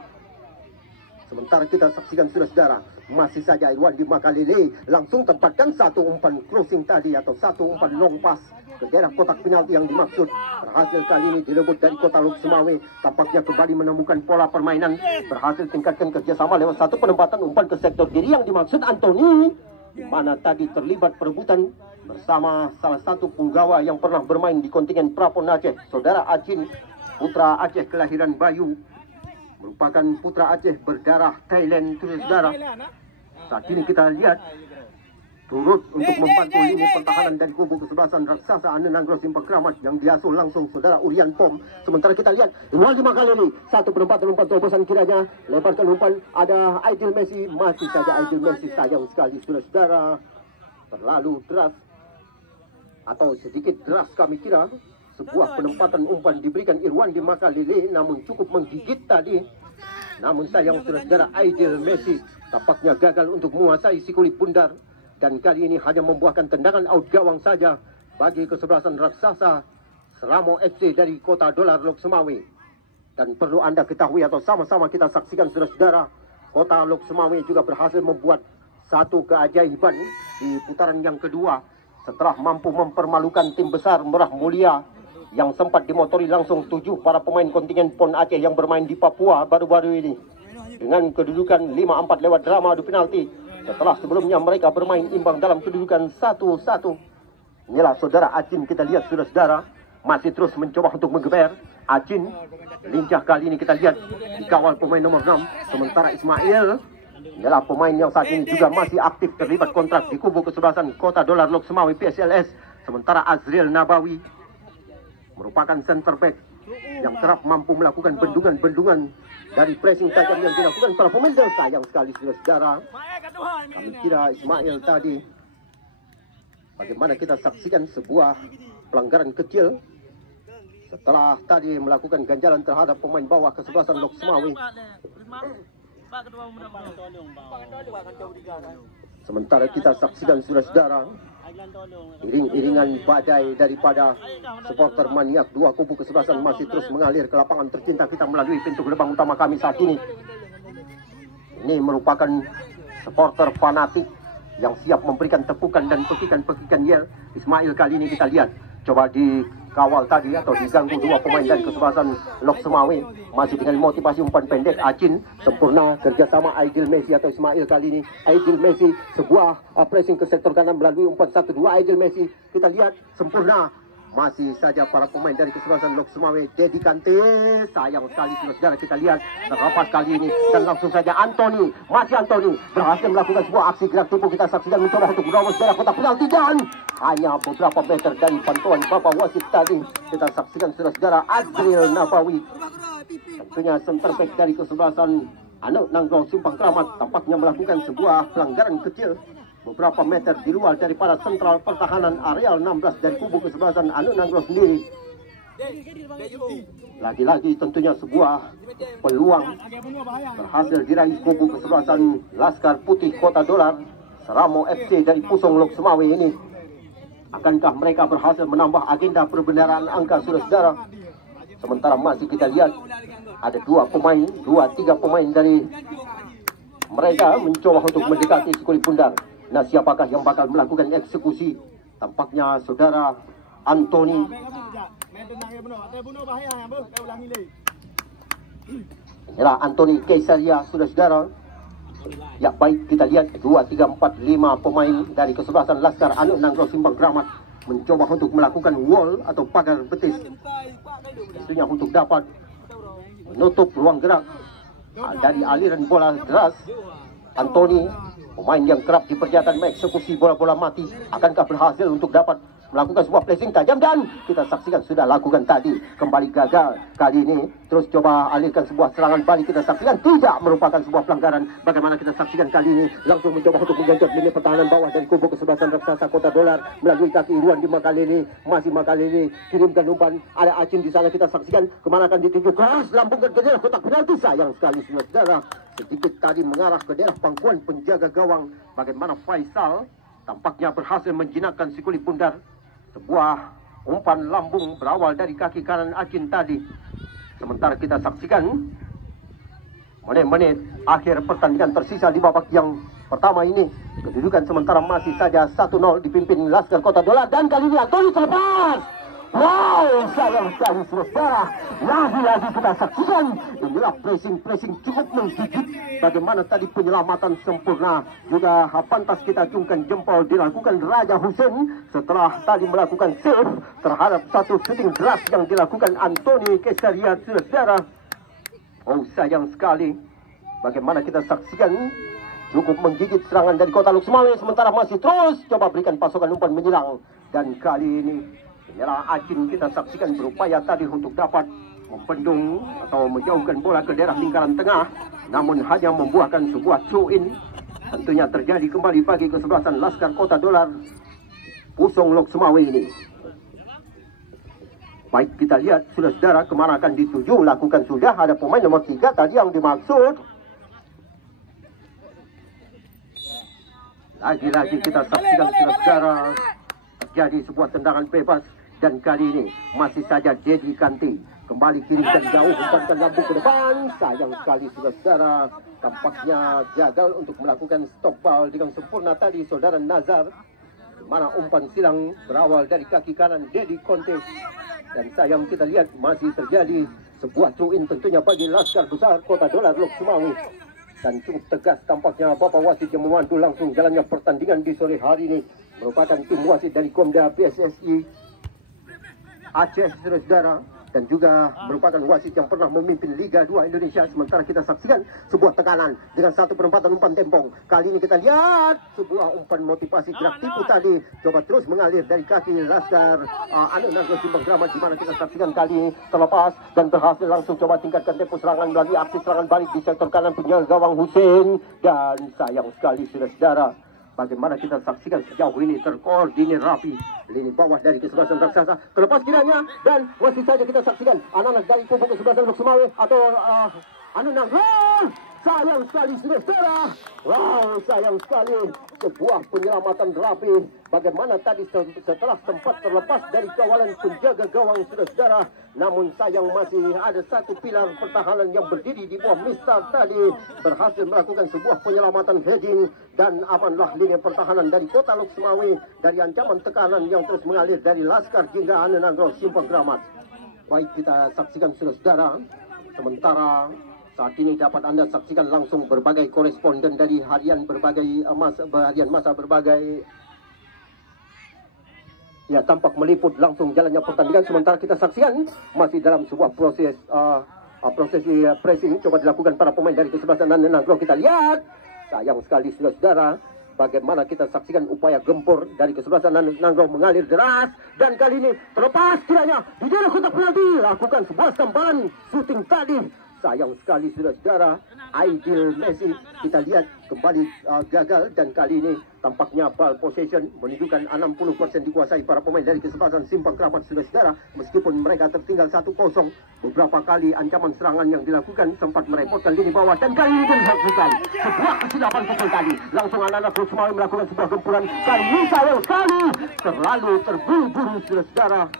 Sementara kita saksikan saudara-saudara, masih saja Irwandi Makalele langsung tempatkan satu umpan crossing tadi atau satu umpan long pass ke daerah kotak penalti yang dimaksud. Berhasil kali ini direbut dari Kota Lok Sumawe. Tampaknya kembali menemukan pola permainan. Berhasil tingkatkan kerjasama lewat satu penempatan umpan ke sektor kiri yang dimaksud Anthony, di mana tadi terlibat perebutan bersama salah satu punggawa yang pernah bermain di kontingen Prapon Aceh, saudara Acin, putra Aceh kelahiran Bayu, merupakan putra Aceh berdarah Thailand, saudara. Saat ini kita lihat turut untuk membantu lini pertahanan dari kubu kesebelasan raksasa Anenagro Simpang Keramat yang diasuh langsung saudara Urian Pom. Sementara kita lihat Irwandi Makalele, satu penempatan umpan terobosan kiranya, lemparkan umpan, ada Aidil Messi, masih saja Aidil Messi, sayang sekali saudara, terlalu deras atau sedikit deras kami kira. Sebuah penempatan umpan diberikan Irwandi Makalele, namun cukup menggigit tadi. Namun sayang saudara, Aidil Messi tampaknya gagal untuk menguasai si kulit bundar. Dan kali ini hanya membuahkan tendangan out gawang saja bagi kesebelasan raksasa Selamo FC dari Kota Dolar Lok Sumawe. Dan perlu Anda ketahui atau sama-sama kita saksikan saudara-saudara, Kota Lok Sumawe juga berhasil membuat satu keajaiban di putaran yang kedua setelah mampu mempermalukan tim besar Merah Mulia yang sempat dimotori langsung 7 para pemain kontingen PON Aceh yang bermain di Papua baru-baru ini dengan kedudukan 5-4 lewat drama adu penalti setelah sebelumnya mereka bermain imbang dalam kedudukan 1-1. Inilah saudara Acin, kita lihat saudara-saudara masih terus mencoba untuk menggeber. Acin lincah kali ini kita lihat dikawal pemain nomor 6, sementara Ismail adalah pemain yang saat ini juga masih aktif terlibat kontrak di kubu kesebelasan Kota Dolar Lok Sumawe PSLS. Sementara Azril Nabawi merupakan center back yang kerap mampu melakukan bendungan-bendungan dari pressing tajam yang dilakukan para pemain. Dan sayang sekali saudara, kami kira Ismail tadi, bagaimana kita saksikan sebuah pelanggaran kecil setelah tadi melakukan ganjalan terhadap pemain bawah kesebelasan Lok Sumawe. Sementara kita saksikan saudara-saudara iring-iringan badai daripada supporter maniak dua kubu kesebelasan masih terus mengalir ke lapangan tercinta kita melalui pintu gerbang utama kami saat ini. Ini merupakan supporter fanatik yang siap memberikan tepukan dan pekikan-pekikan yel. Ismail kali ini kita lihat coba dikawal tadi atau diganggu dua pemain dari kesebelasan Lok Sumawe, masih dengan motivasi umpan pendek. Acin sempurna kerjasama Aidil Messi atau Ismail kali ini. Aidil Messi sebuah pressing ke sektor kanan melalui umpan 1-2. Aidil Messi kita lihat sempurna. Masih saja para pemain dari kesebelasan Lok Sumawe. Dedi Kante, sayang sekali saudara, kita lihat terlepas kali ini. Dan langsung saja Anthony, masih Anthony berhasil melakukan sebuah aksi gerak tubuh. Kita saksikan mencoba untuk menerobos daerah kotak penalti dan hanya beberapa meter dari pantauan Bapak wasit tadi. Kita saksikan saudara Azril Nabawi, tentunya center back dari kesebelasan Anenagro Simpang Keramat, tampaknya melakukan sebuah pelanggaran kecil beberapa meter di luar daripada sentral pertahanan areal 16 dari kubu kesebelasan Anenagro sendiri. Lagi-lagi tentunya sebuah peluang berhasil diraih kubu kesebelasan Laskar Putih Kota Dolar Selamo FC dari Pusong Lok Sumawe ini. Akankah mereka berhasil menambah agenda perbendaharaan angka saudara? Sementara masih kita lihat ada 2-3 pemain dari mereka mencoba untuk mendekati si kulit bundar. Nah, siapakah yang bakal melakukan eksekusi? Tampaknya saudara Anthony. Inilah Anthony Kaisaria saudara-saudara. Ya baik, kita lihat 2, 3, 4, 5 pemain dari kesebelasan Laskar Anenagro Simpang Keramat mencoba untuk melakukan wall atau pagar betis, tentunya untuk dapat menutup ruang gerak dari aliran bola deras. Anthony, pemain yang kerap diperlihatkan mengeksekusi bola-bola mati, akankah berhasil untuk dapat melakukan sebuah placing tajam? Dan kita saksikan sudah lakukan tadi, kembali gagal kali ini. Terus coba alirkan sebuah serangan balik, kita saksikan tidak merupakan sebuah pelanggaran. Bagaimana kita saksikan kali ini langsung mencoba untuk menggenjot lini pertahanan bawah dari kubu kesebelasan raksasa Kota Dolar melalui kaki Irwandi Makalele. Masih Makalele kirimkan umpan, ada Acin di sana, kita saksikan kemana akan dituju, keras lambungkan ke daerah kotak penalti. Sayang sekali saudara, sedikit tadi mengarah ke daerah pangkuan penjaga gawang. Bagaimana Faisal tampaknya berhasil menjinakkan si kulit bundar. Sebuah umpan lambung berawal dari kaki kanan Acin tadi. Sementara kita saksikan menit-menit akhir pertandingan tersisa di babak yang pertama ini. Kedudukan sementara masih saja 1-0 dipimpin Laskar Kota Dolar, dan kali ini Antoni terlepas. Wow, sayang sekali saudara. Lagi-lagi kita saksikan inilah pressing cukup menggigit. Bagaimana tadi penyelamatan sempurna, juga pantas kita acungkan jempol dilakukan Raja Hussein setelah tadi melakukan save terhadap satu shooting deras yang dilakukan Antoni Kesaria saudara. Oh, sayang sekali. Bagaimana kita saksikan cukup menggigit serangan dari Kota Lok Sumawe, sementara masih terus coba berikan pasokan umpan menyerang. Dan kali ini inilah Acin kita saksikan berupaya tadi untuk dapat membendung atau menjauhkan bola ke daerah lingkaran tengah, namun hanya membuahkan sebuah throw-in. Tentunya terjadi kembali bagi kesebelasan Laskar Kota Dolar Pusong Lok Sumawe ini. Baik, kita lihat sudah saudara kemana akan dituju. Lakukan sudah, ada pemain nomor 3 tadi yang dimaksud. Lagi-lagi kita saksikan sudah saudara terjadi sebuah tendangan bebas, dan kali ini masih saja Dedi Kanti kembali kirimkan jauh, umpankan lambung ke depan. Sayang sekali saudara, tampaknya gagal untuk melakukan stop ball dengan sempurna tadi saudara Nazar, mana umpan silang berawal dari kaki kanan Dedi Conte. Dan sayang kita lihat masih terjadi sebuah throw-in tentunya bagi Laskar Besar Kota Dolar Lok Sumawe. Dan cukup tegas tampaknya Bapak Wasit yang memandu langsung jalannya pertandingan di sore hari ini merupakan tim wasit dari Komda PSSI Aceh saudara, dan juga merupakan wasit yang pernah memimpin Liga 2 Indonesia. Sementara kita saksikan sebuah tekanan dengan satu penempatan umpan tempong. Kali ini kita lihat sebuah umpan motivasi gerak tipu tadi coba terus mengalir dari kaki Laskar Nagro Simpang Kramat, di mana kita saksikan kali ini terlepas dan berhasil langsung coba tingkatkan tempo serangan melalui aksi serangan balik di sektor kanan punya gawang Hussein. Dan sayang sekali saudara, bagaimana kita saksikan sejauh ini terkoordinir rapi lini bawah dari kesebelasan raksasa. Terlepas kiranya, dan masih saja kita saksikan anak-anak dari kubu kesebelasan Lok Sumawe atau anak-anak. Sayang sekali saudara. Wow, sayang sekali. Sebuah penyelamatan rapi. Bagaimana tadi setelah sempat terlepas dari kawalan penjaga gawang saudara, namun sayang masih ada satu pilar pertahanan yang berdiri di bawah Mister tadi berhasil melakukan sebuah penyelamatan heading, dan amanlah lini pertahanan dari Kota Lok Sumawe dari ancaman tekanan yang terus mengalir dari Laskar hingga Nagro Simpang Kramat. Baik, kita saksikan saudara. Sementara saat ini dapat Anda saksikan langsung berbagai koresponden dari harian masa berbagai ya tampak meliput langsung jalannya pertandingan. Sementara kita saksikan masih dalam sebuah proses pressing coba dilakukan para pemain dari kesebelasan Nagro. Kita lihat sayang sekali saudara, bagaimana kita saksikan upaya gempur dari kesebelasan Nagro mengalir deras, dan kali ini terlepas kiranya di daerah kotak penalti lakukan sebuah sambaran shooting tadi. Sayang sekali saudara, Aidil Messi kita lihat kembali gagal, dan kali ini tampaknya ball possession menunjukkan 60% dikuasai para pemain dari kesebelasan Simpang Kramat saudara. Meskipun mereka tertinggal 1-0, beberapa kali ancaman serangan yang dilakukan sempat merepotkan lini bawah, dan kali ini dilakukan sebuah kesilapan kecil tadi. Langsung anak-anak Lok Sumawe melakukan sebuah gempuran. Kali ini sayang sekali terlalu terburu-buru saudara.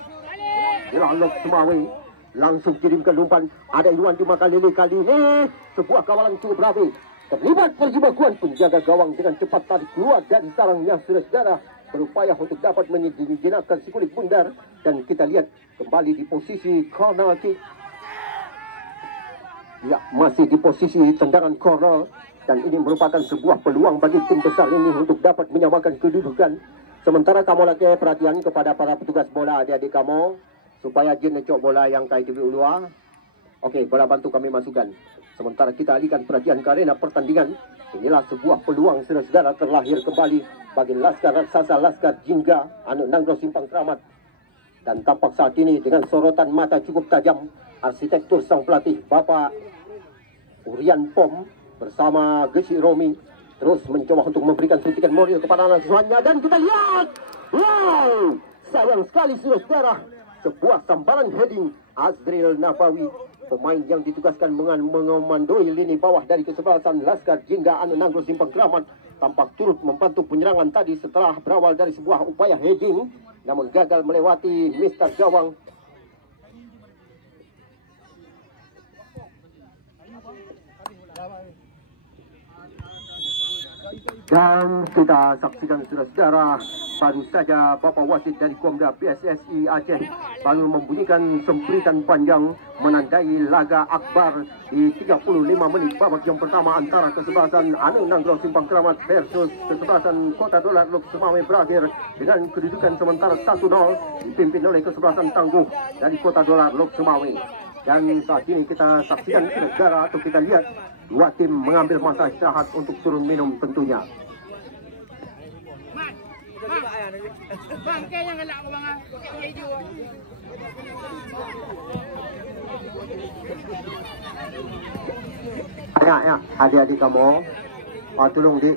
Lok Sumawe langsung kirimkan umpan, ada Iwan di kali ini sebuah kawalan cukup rapi, terlibat perjibakuan penjaga gawang dengan cepat tarik keluar dari sarangnya saudara, berupaya untuk dapat menjinakkan si kulit bundar. Dan kita lihat kembali di posisi corner kick, ya masih di posisi tendangan corner, dan ini merupakan sebuah peluang bagi tim besar ini untuk dapat menyamakan kedudukan. Sementara kamu lagi perhatian kepada para petugas bola adik-adik kamu, supaya dia ngecok bola yang kayak TV Ulua. Oke, bola bantu kami masukkan. Sementara kita alihkan perhatian ke arena pertandingan. Inilah sebuah peluang saudara terlahir kembali bagi Laskar Raksasa Laskar Jingga Nagro Simpang Kramat. Dan tampak saat ini dengan sorotan mata cukup tajam arsitektur sang pelatih Bapak Urian Pom bersama Gesi Romi terus mencoba untuk memberikan suntikan moral kepada anak suanya. Dan kita lihat, wow, sayang sekali saudara, sebuah sambaran heading Azril Nabawi, pemain yang ditugaskan mengomandoi lini bawah dari kesebelasan Laskar Jingga Nagro Simpang Kramat, tampak turut membantu penyerangan tadi setelah berawal dari sebuah upaya heading, namun gagal melewati Mister Gawang. Dan kita saksikan saudara-saudara, baru saja Bapak Wasit dari Komda PSSI Aceh baru membunyikan sempritan panjang menandai laga akbar di 35 menit babak yang pertama antara kesebelasan Anu Nanggro Simpang Keramat versus kesebelasan Kota Dolar Lok Semawe berakhir dengan kedudukan sementara 1-0 dipimpin oleh kesebelasan tangguh dari Kota Dolar Lok Semawe. Dan saat ini kita saksikan saudara atau kita lihat dua tim mengambil masa istirahat untuk turun minum tentunya. Bang, kayaknya ngelak ko bang hijau. Ya, adik-adik kamu, tolong di.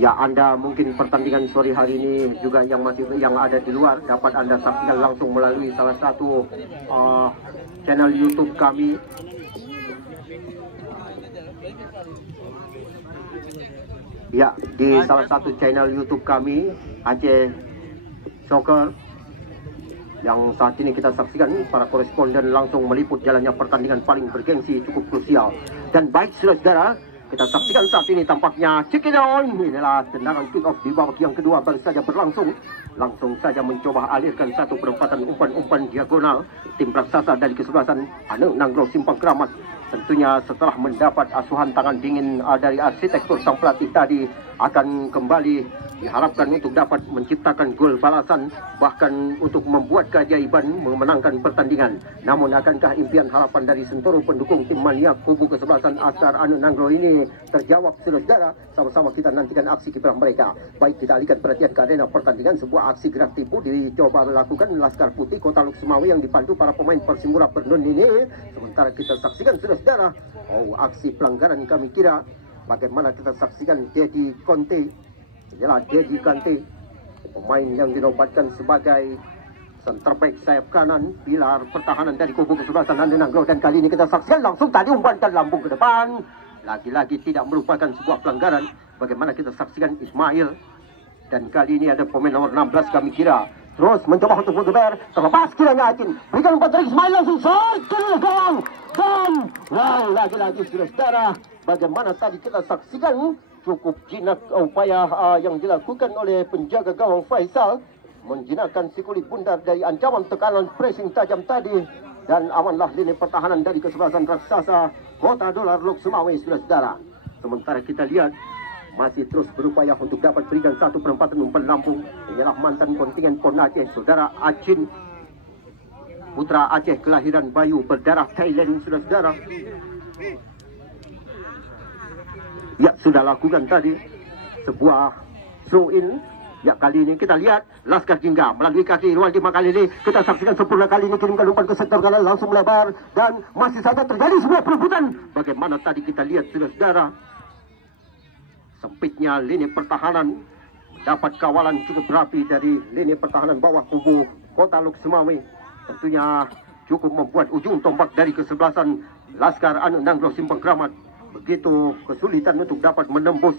Ya, Anda mungkin pertandingan sore hari ini juga yang ada di luar dapat Anda saksikan langsung melalui salah satu channel YouTube kami. Ya, di salah satu channel YouTube kami, Aceh Soccer, yang saat ini kita saksikan para koresponden langsung meliput jalannya pertandingan paling bergengsi cukup krusial. Dan baik saudara-saudara, kita saksikan saat ini tampaknya check it on. Inilah tendangan kick off di babak yang kedua baru saja berlangsung. Langsung saja mencoba alirkan satu perempatan umpan-umpan diagonal tim raksasa dari kesebelasan Anu Nanggro Simpang Keramat. Tentunya setelah mendapat asuhan tangan dingin dari arsitektur sang pelatih tadi, akan kembali diharapkan untuk dapat menciptakan gol balasan, bahkan untuk membuat keajaiban memenangkan pertandingan. Namun akankah impian harapan dari sentoro pendukung tim maniak kubu kesebelasan Askar Anu Nanggro ini terjawab saudara? Sama-sama kita nantikan aksi kiprah mereka. Baik, kita alihkan perhatian ke arena pertandingan. Sebuah aksi gerak tipu dicoba dilakukan Laskar Putih Kota Lok Semawe yang dipandu para pemain Persimura Pernun ini. Sementara kita saksikan saudara, aksi pelanggaran kami kira. Bagaimana kita saksikan Dedi Conte, inilah Dedi Conte, pemain yang dinobatkan sebagai center back sayap kanan, pilar pertahanan dari kubu kesebelasan Anu Nanggro. Dan kali ini kita saksikan langsung tadi umpankan lambung ke depan, lagi-lagi tidak merupakan sebuah pelanggaran. Bagaimana kita saksikan Ismail, dan kali ini ada pemain nomor 16 kami kira terus mencoba untuk bergeber, terlepas kiranya Acin, berikan umpan dari Ismail langsung shot ke gawang. Dan lagi-lagi saudara, bagaimana tadi kita saksikan cukup jinak upaya yang dilakukan oleh penjaga gawang Faisal menjinakkan si kulit bundar dari ancaman tekanan pressing tajam tadi. Dan amanlah lini pertahanan dari kesebelasan raksasa Kota Dolar Lok Semawe saudara. Sementara kita lihat masih terus berupaya untuk dapat berikan satu perempatan umpan lambung. Inilah mantan kontingen PON Aceh, saudara Acin, putra Aceh kelahiran Bayu berdarah Thailand saudara. Ya, sudah lakukan tadi sebuah throw in. Ya, kali ini kita lihat Laskar Jingga melalui kaki Rualdi Makalili. Kita saksikan sempurna kali ini kirimkan umpan ke sektor kanan langsung melebar dan masih saja terjadi sebuah perebutan. Bagaimana tadi kita lihat saudara, sempitnya lini pertahanan mendapat kawalan cukup rapi dari lini pertahanan bawah kubu Kota Lok Semawe. Tentunya cukup membuat ujung tombak dari kesebelasan Laskar Anu Nanggro Simpang Keramat begitu kesulitan untuk dapat menembus.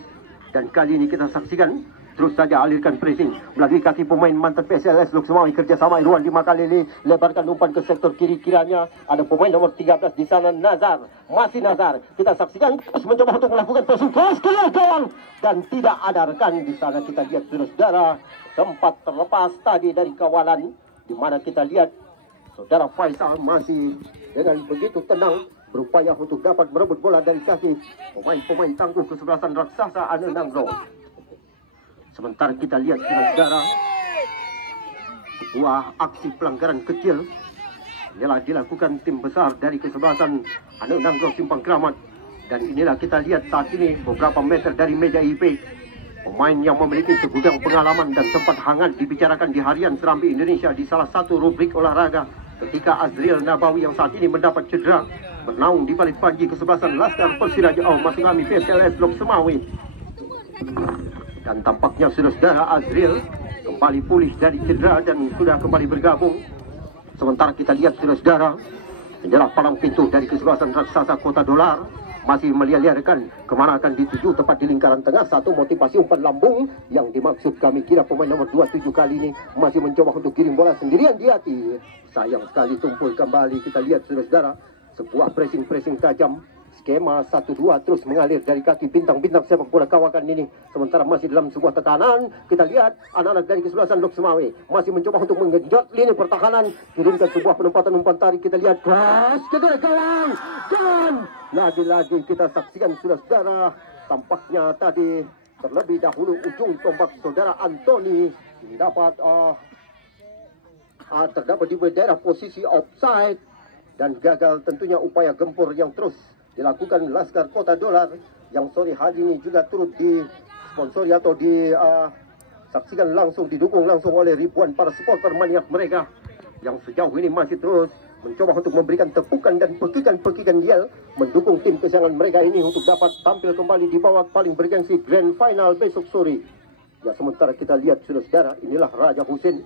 Dan kali ini kita saksikan terus saja alirkan pressing melalui kaki pemain mantan PSLS Lok Semawe kerjasama Irwan di Makalili, lebarkan umpan ke sektor kiri. Kiranya ada pemain nomor 13 di sana, Nazar, masih Nazar. Kita saksikan terus mencoba untuk melakukan pressing terus ke gawang dan tidak ada rekan di sana. Kita lihat saudara sempat terlepas tadi dari kawalan, di mana kita lihat saudara Faisal masih dengan begitu tenang berupaya untuk dapat merebut bola dari kaki pemain-pemain tangguh kesebelasan raksasa Anu Nanggro. Sementara kita lihat saudara, sebuah aksi pelanggaran kecil inilah dilakukan tim besar dari kesebelasan Anu Nanggro Simpang Keramat. Dan inilah kita lihat saat ini beberapa meter dari meja IP, pemain yang memiliki segudang pengalaman dan sempat hangat dibicarakan di harian Serambi Indonesia di salah satu rubrik olahraga, ketika Azriel Nabawi yang saat ini mendapat cedera bernaung di balik panji kesebelasan Laskar Persiraja Masungami PSLS Lok Semawe. Dan tampaknya saudara Azriel kembali pulih dari cedera dan sudah kembali bergabung. Sementara kita lihat saudara, inilah palang pintu dari kesebelasan raksasa Kota Dolar masih melihat-lihatkan kemana akan dituju, tepat di lingkaran tengah. Satu motivasi umpan lambung yang dimaksud kami kira pemain nomor 27 kali ini masih mencoba untuk kirim bola sendirian di hati. Sayang sekali tumpul kembali. Kita lihat saudara, Sebuah pressing tajam. Skema 1-2 terus mengalir dari kaki bintang-bintang sepak bola kawakan ini. Sementara masih dalam sebuah tekanan. Kita lihat anak-anak dari kesebelasan Lok Semawe masih mencoba untuk menggenjot lini pertahanan. Kirimkan sebuah penempatan umpan tarik. Kita lihat keras ke dalam gawang. Dan lagi-lagi kita saksikan saudara. Tampaknya tadi terlebih dahulu ujung tombak saudara Anthony dapat terdapat di daerah posisi offside. Dan gagal tentunya upaya gempur yang terus dilakukan Laskar Kota Dolar yang sore hari ini juga turut disponsori atau disaksikan langsung, didukung langsung oleh ribuan para supporter maniak mereka yang sejauh ini masih terus mencoba untuk memberikan tepukan dan pekikan-pekikan yel mendukung tim kesayangan mereka ini untuk dapat tampil kembali di babak paling bergengsi Grand Final besok sore. Ya, sementara kita lihat saudara, inilah Raja Husin,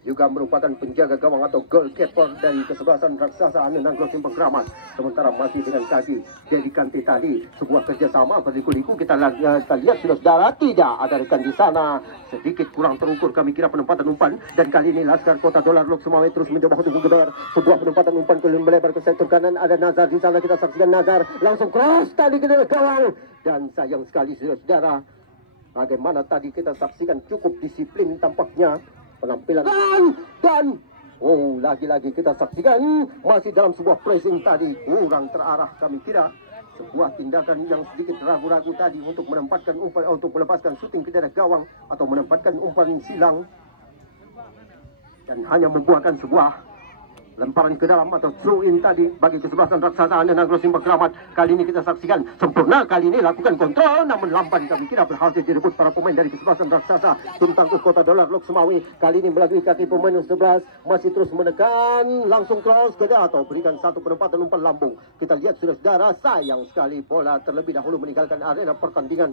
juga merupakan penjaga gawang atau goalkeeper dari kesebelasan raksasa Anu Nanggro Simpang Keramat. Sementara masih dengan kaki Dedi Kante tadi, sebuah kerjasama berliku-liku. Kita lihat saudara, tidak ada rekan di sana, sedikit kurang terukur kami kira penempatan umpan. Dan kali ini Laskar Kota Dolar Lok Semawe terus mencoba untuk menggeber sebuah penempatan umpan melebar ke sektor kanan. Ada Nazar di sana, kita saksikan Nazar langsung cross tadi ke dalam gawang. Dan sayang sekali saudara, bagaimana tadi kita saksikan cukup disiplin tampaknya penampilan dan lagi-lagi kita saksikan masih dalam sebuah pressing tadi kurang terarah kami kira. Sebuah tindakan yang sedikit ragu-ragu tadi untuk menempatkan umpan, untuk melepaskan syuting ke daerah gawang atau menempatkan umpan silang dan hanya membuahkan sebuah lemparan ke dalam atau throw in tadi bagi kesebelasan raksasa Anu Nanggro Simpang Keramat. Kali ini kita saksikan sempurna, kali ini lakukan kontrol namun lamban kami kira berhasil direbut para pemain dari kesebelasan raksasa tim tangguh Kota Dolar Lok Semawe. Kali ini melalui kaki pemain 11 masih terus menekan, langsung cross ke atau berikan satu penempatan umpan lambung. Kita lihat saudara, sayang sekali bola terlebih dahulu meninggalkan arena pertandingan.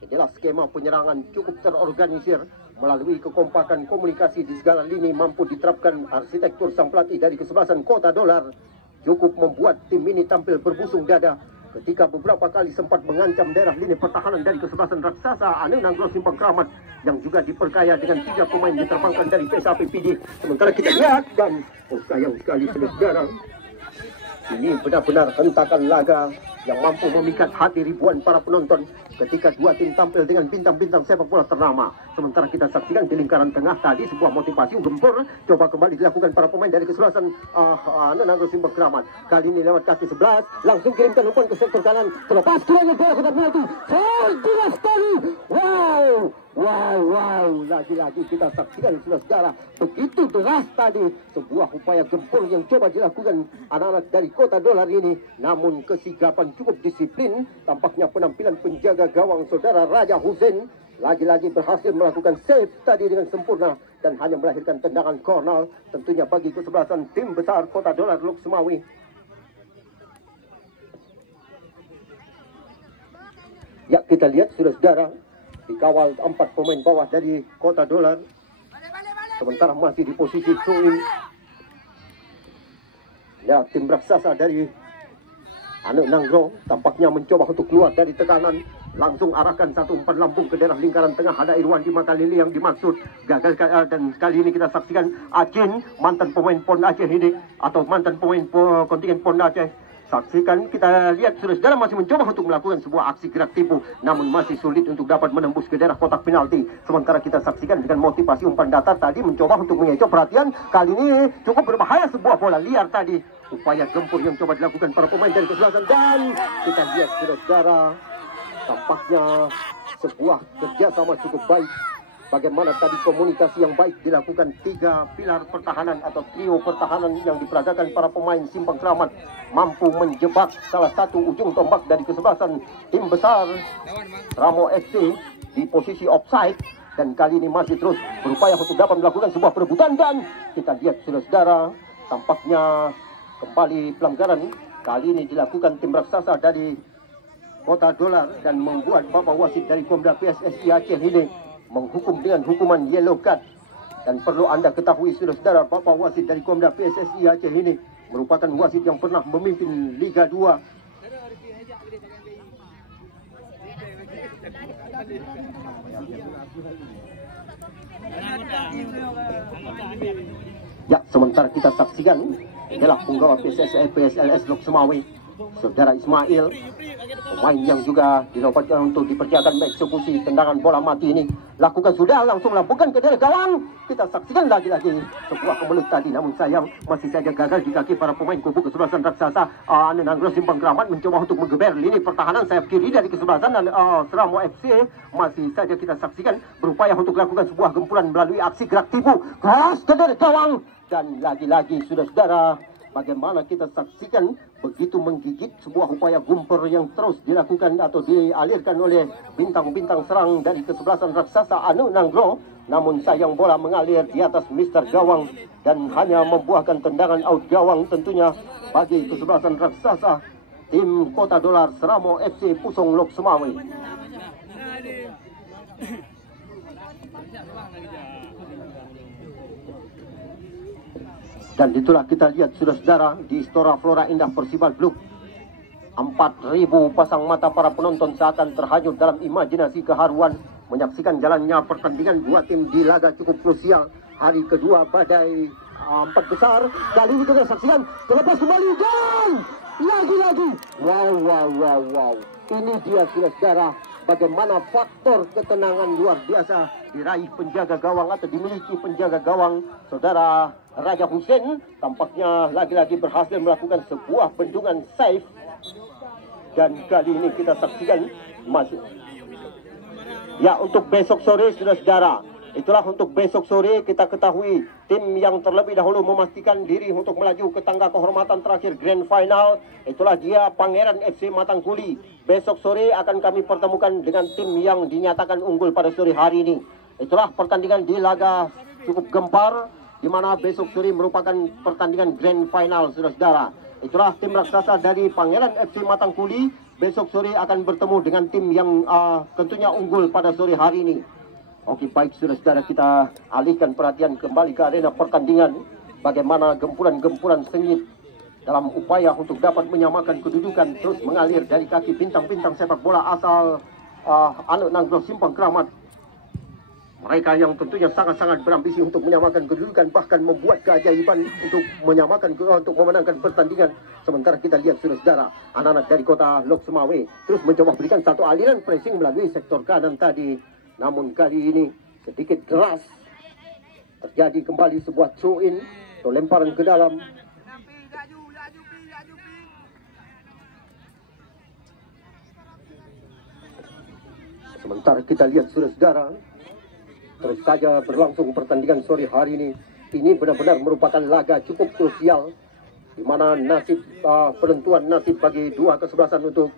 Inilah skema penyerangan cukup terorganisir melalui kekompakan komunikasi di segala lini, mampu diterapkan arsitektur sang pelatih dari kesebelasan Kota Dolar. Cukup membuat tim ini tampil berbusung dada ketika beberapa kali sempat mengancam daerah lini pertahanan dari kesebelasan raksasa Anu Nanggro Simpang Keramat yang juga diperkaya dengan 3 pemain diterbangkan dari PSAPPD. Sementara kita lihat dan sayang sekali saudara, ini benar-benar hentakan laga yang mampu memikat hati ribuan para penonton ketika dua tim tampil dengan bintang-bintang sepak bola ternama. Sementara kita saksikan di lingkaran tengah tadi sebuah motivasi gempur coba kembali dilakukan para pemain dari kesebelasan Anu Nanggro Simpang Keramat. Kali ini lewat kaki 11 langsung kirimkan umpan ke sektor kanan, terlepas keluarnya bola ke penalti. Jelas sekali. Wow, lagi-lagi kita saksikan saudara, begitu deras tadi sebuah upaya gempur yang coba dilakukan anak-anak dari Kota Dolar ini, namun kesigapan cukup disiplin. Tampaknya penampilan penjaga gawang saudara Raja Husin lagi-lagi berhasil melakukan save tadi dengan sempurna dan hanya melahirkan tendangan corner tentunya bagi kesebelasan tim besar Kota Dolar Lok Semawe. Ya, kita lihat saudara, dikawal 4 pemain bawah dari Kota Dolar, sementara masih di posisi throw-in. Ya, tim raksasa dari Anu Nanggro tampaknya mencoba untuk keluar dari tekanan, langsung arahkan satu umpan lambung ke daerah lingkaran tengah. Ada Irwan di Makalili yang dimaksud gagal, dan kali ini kita saksikan Acin, mantan pemain Pon Aceh ini atau mantan pemain kontingen Pon Aceh. Saksikan, kita lihat saudara masih mencoba untuk melakukan sebuah aksi gerak tipu, namun masih sulit untuk dapat menembus ke daerah kotak penalti. Sementara kita saksikan dengan motivasi umpan datar tadi mencoba untuk mengecoh perhatian. Kali ini cukup berbahaya sebuah bola liar tadi. Upaya gempur yang coba dilakukan para pemain dari kesebelasan, dan kita lihat saudara, tampaknya sebuah kerjasama cukup baik. Bagaimana tadi komunikasi yang baik dilakukan 3 pilar pertahanan atau trio pertahanan yang diperagakan para pemain Simpang Keramat, mampu menjebak salah satu ujung tombak dari kesebelasan tim besar Ramo FC di posisi offside, dan kali ini masih terus berupaya untuk dapat melakukan sebuah perebutan. Dan kita lihat saudara, tampaknya kembali pelanggaran kali ini dilakukan tim raksasa dari Kota Dolar dan membuat bapak wasit dari Komda PSSI Aceh ini menghukum dengan hukuman yellow card. Dan perlu Anda ketahui saudara, bapak wasit dari Komda PSSI Aceh ini merupakan wasit yang pernah memimpin Liga 2. Ya, sementara kita saksikan Inilah punggawa PSLS Lok Sumawe, Saudara Ismail, pemain yang juga dinobatkan untuk dipercayakan mengeksekusi tendangan bola mati ini. Lakukan sudah, langsung lakukan ke dalam gawang. Kita saksikan lagi-lagi sebuah kemelut tadi, namun sayang masih saja gagal di kaki para pemain kubu kesebelasan raksasa. Nanggro Simpang Keramat mencoba untuk menggeber lini pertahanan sayap kiri dari kesebelasan, dan Seramo FC masih saja kita saksikan berupaya untuk lakukan sebuah gempuran melalui aksi gerak tipu keras ke dalam gawang. Dan lagi-lagi sudah saudara, bagaimana kita saksikan begitu menggigit sebuah upaya gumper yang terus dilakukan atau dialirkan oleh bintang-bintang serang dari kesebelasan raksasa Anu Nanggro. Namun sayang bola mengalir di atas Mister Gawang dan hanya membuahkan tendangan out gawang tentunya bagi kesebelasan raksasa tim Kota Dolar Seramo FC Pusong Lok Sumawe. Dan itulah kita lihat sudah saudara di Istora Flora Indah Persibal Blue. 4.000 pasang mata para penonton seakan terhanyut dalam imajinasi keharuan menyaksikan jalannya pertandingan dua tim di laga cukup krusial hari kedua badai 4 besar. Kali ini kita saksikan terlepas kembali dan lagi-lagi wow. Ini dia sudah saudara, bagaimana faktor ketenangan luar biasa diraih penjaga gawang atau dimiliki penjaga gawang saudara Raja Hussein. Tampaknya lagi-lagi berhasil melakukan sebuah bendungan save. Dan kali ini kita saksikan masih ya untuk besok sore sudah saudara. Itulah untuk besok sore kita ketahui tim yang terlebih dahulu memastikan diri untuk melaju ke tangga kehormatan terakhir Grand Final. Itulah dia Pangeran FC Matangkuli. Besok sore akan kami pertemukan dengan tim yang dinyatakan unggul pada sore hari ini. Itulah pertandingan di laga cukup gempar, di mana besok sore merupakan pertandingan Grand Final saudara-saudara. Itulah tim raksasa dari Pangeran FC Matangkuli besok sore akan bertemu dengan tim yang tentunya unggul pada sore hari ini. Oke, baik saudara-saudara, kita alihkan perhatian kembali ke arena pertandingan. Bagaimana gempuran-gempuran sengit dalam upaya untuk dapat menyamakan kedudukan terus mengalir dari kaki bintang-bintang sepak bola asal Anu Nanggro Simpang Keramat. Mereka yang tentunya sangat-sangat berambisi untuk menyamakan kedudukan, bahkan membuat keajaiban untuk menyamakan, untuk memenangkan pertandingan. Sementara kita lihat saudara-saudara, anak-anak dari Kota Lok Sumawe terus mencoba berikan satu aliran pressing melalui sektor kanan tadi. Namun kali ini sedikit keras, terjadi kembali sebuah throw-in atau lemparan ke dalam. Sementara kita lihat saudara-saudara, terus saja berlangsung pertandingan sore hari ini. Ini benar-benar merupakan laga cukup krusial, di mana nasib penentuan nasib bagi dua kesebelasan untuk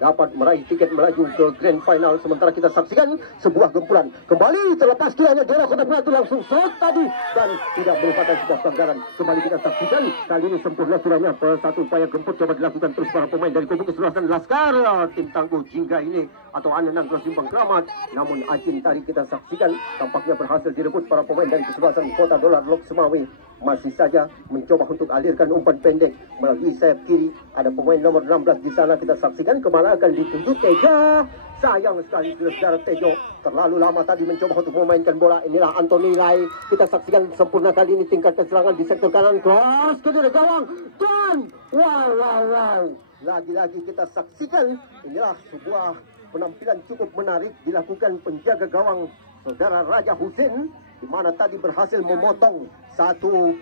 dapat meraih tiket melaju ke Grand Final. Sementara kita saksikan sebuah gempuran kembali terlepas kiranya daerah Kota Batu langsung shot tadi dan tidak merupakan sebuah pelanggaran. Kembali kita saksikan kali ini sempurna kiranya satu upaya gempur coba dilakukan terus para pemain dari kubu kesebelasan Laskar tim tangguh Jingga ini atau Anu Nanggro Simpang Keramat. Namun Ajin tadi kita saksikan tampaknya berhasil direbut para pemain dari kesebelasan Kota Dolar Lok Sumawe. Masih saja mencoba untuk alirkan umpan pendek melalui sayap kiri. Ada pemain nomor 16 di sana, kita saksikan kemana akan dituju Tejo. Sayang sekali saudara, Tejo terlalu lama tadi mencoba untuk memainkan bola. Inilah Anthony Lai, kita saksikan sempurna kali ini tingkat keserangan di sektor kanan, cross ke dalam gawang dan wow. Lagi-lagi kita saksikan inilah sebuah penampilan cukup menarik dilakukan penjaga gawang saudara Raja Hussein, di mana tadi berhasil memotong satu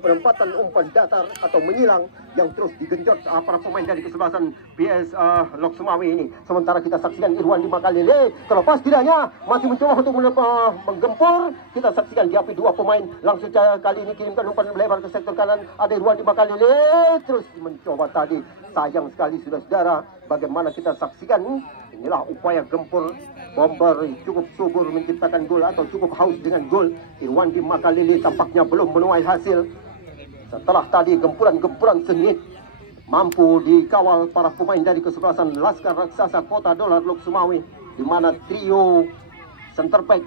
penempatan umpan datar atau menyilang yang terus digenjot para pemain dari kesebelasan PS Lok Sumawe ini. Sementara kita saksikan Irwan di Makalele terlepas tidaknya masih mencoba untuk menggempur. Kita saksikan diapi dua pemain langsung kali ini kirimkan umpan melebar ke sektor kanan. Ada Irwan di Makalele terus mencoba tadi. Sayang sekali saudara, bagaimana kita saksikan inilah upaya gempur bomber cukup subur menciptakan gol atau cukup haus dengan gol. Irwan di Makalele tampaknya belum menuai hasil setelah tadi gempuran-gempuran sengit mampu dikawal para pemain dari kesebelasan Laskar Raksasa Kota Dolar Lok Sumawe, di mana trio center back